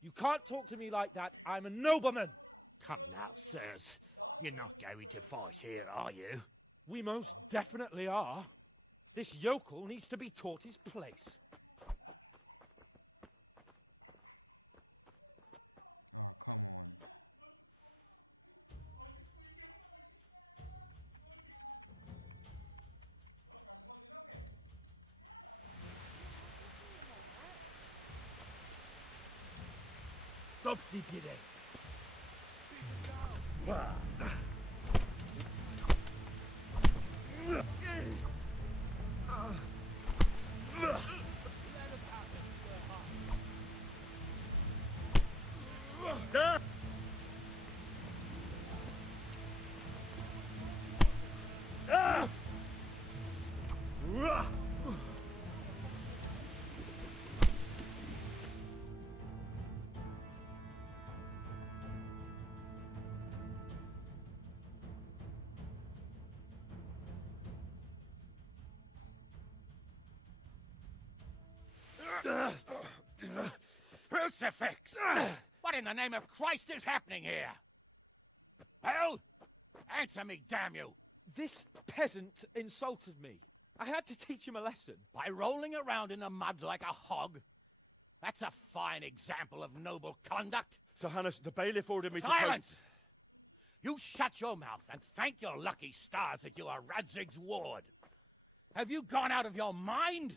You can't talk to me like that. I'm a nobleman. Come now, sirs. You're not going to fight here, are you? We most definitely are. This yokel needs to be taught his place. Topsy did it. Crucifix! What in the name of Christ is happening here? Well, answer me, damn you! This peasant insulted me. I had to teach him a lesson. By rolling around in the mud like a hog? That's a fine example of noble conduct. Sir Hannes, the bailiff ordered me to... Silence! You shut your mouth and thank your lucky stars that you are Radzig's ward. Have you gone out of your mind?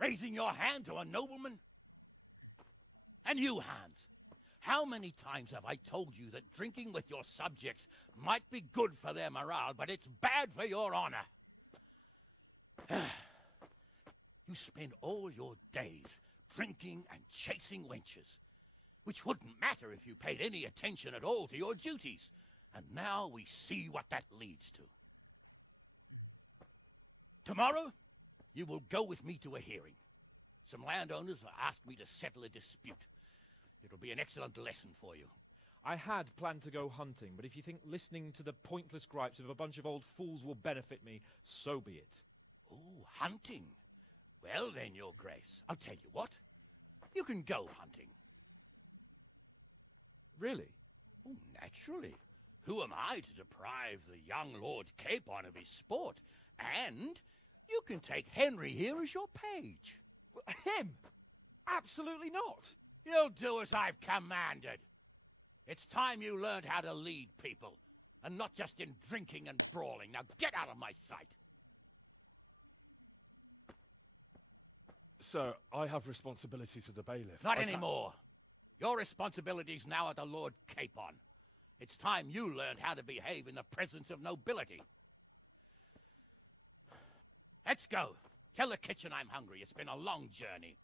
Raising your hand to a nobleman? And you, Hans, how many times have I told you that drinking with your subjects might be good for their morale, but it's bad for your honor? You spend all your days drinking and chasing wenches, which wouldn't matter if you paid any attention at all to your duties. And now we see what that leads to. Tomorrow, you will go with me to a hearing. Some landowners have asked me to settle a dispute. It'll be an excellent lesson for you. I had planned to go hunting, but if you think listening to the pointless gripes of a bunch of old fools will benefit me, so be it. Oh, hunting? Well then, Your Grace, I'll tell you what. You can go hunting. Really? Oh, naturally. Who am I to deprive the young Lord Capon of his sport? And you can take Henry here as your page. Him? Absolutely not. You'll do as I've commanded. It's time you learned how to lead people, and not just in drinking and brawling. Now get out of my sight. Sir, I have responsibilities as the bailiff. Not anymore. Your responsibilities now are the Lord Capon. It's time you learned how to behave in the presence of nobility. Let's go. Tell the kitchen I'm hungry. It's been a long journey.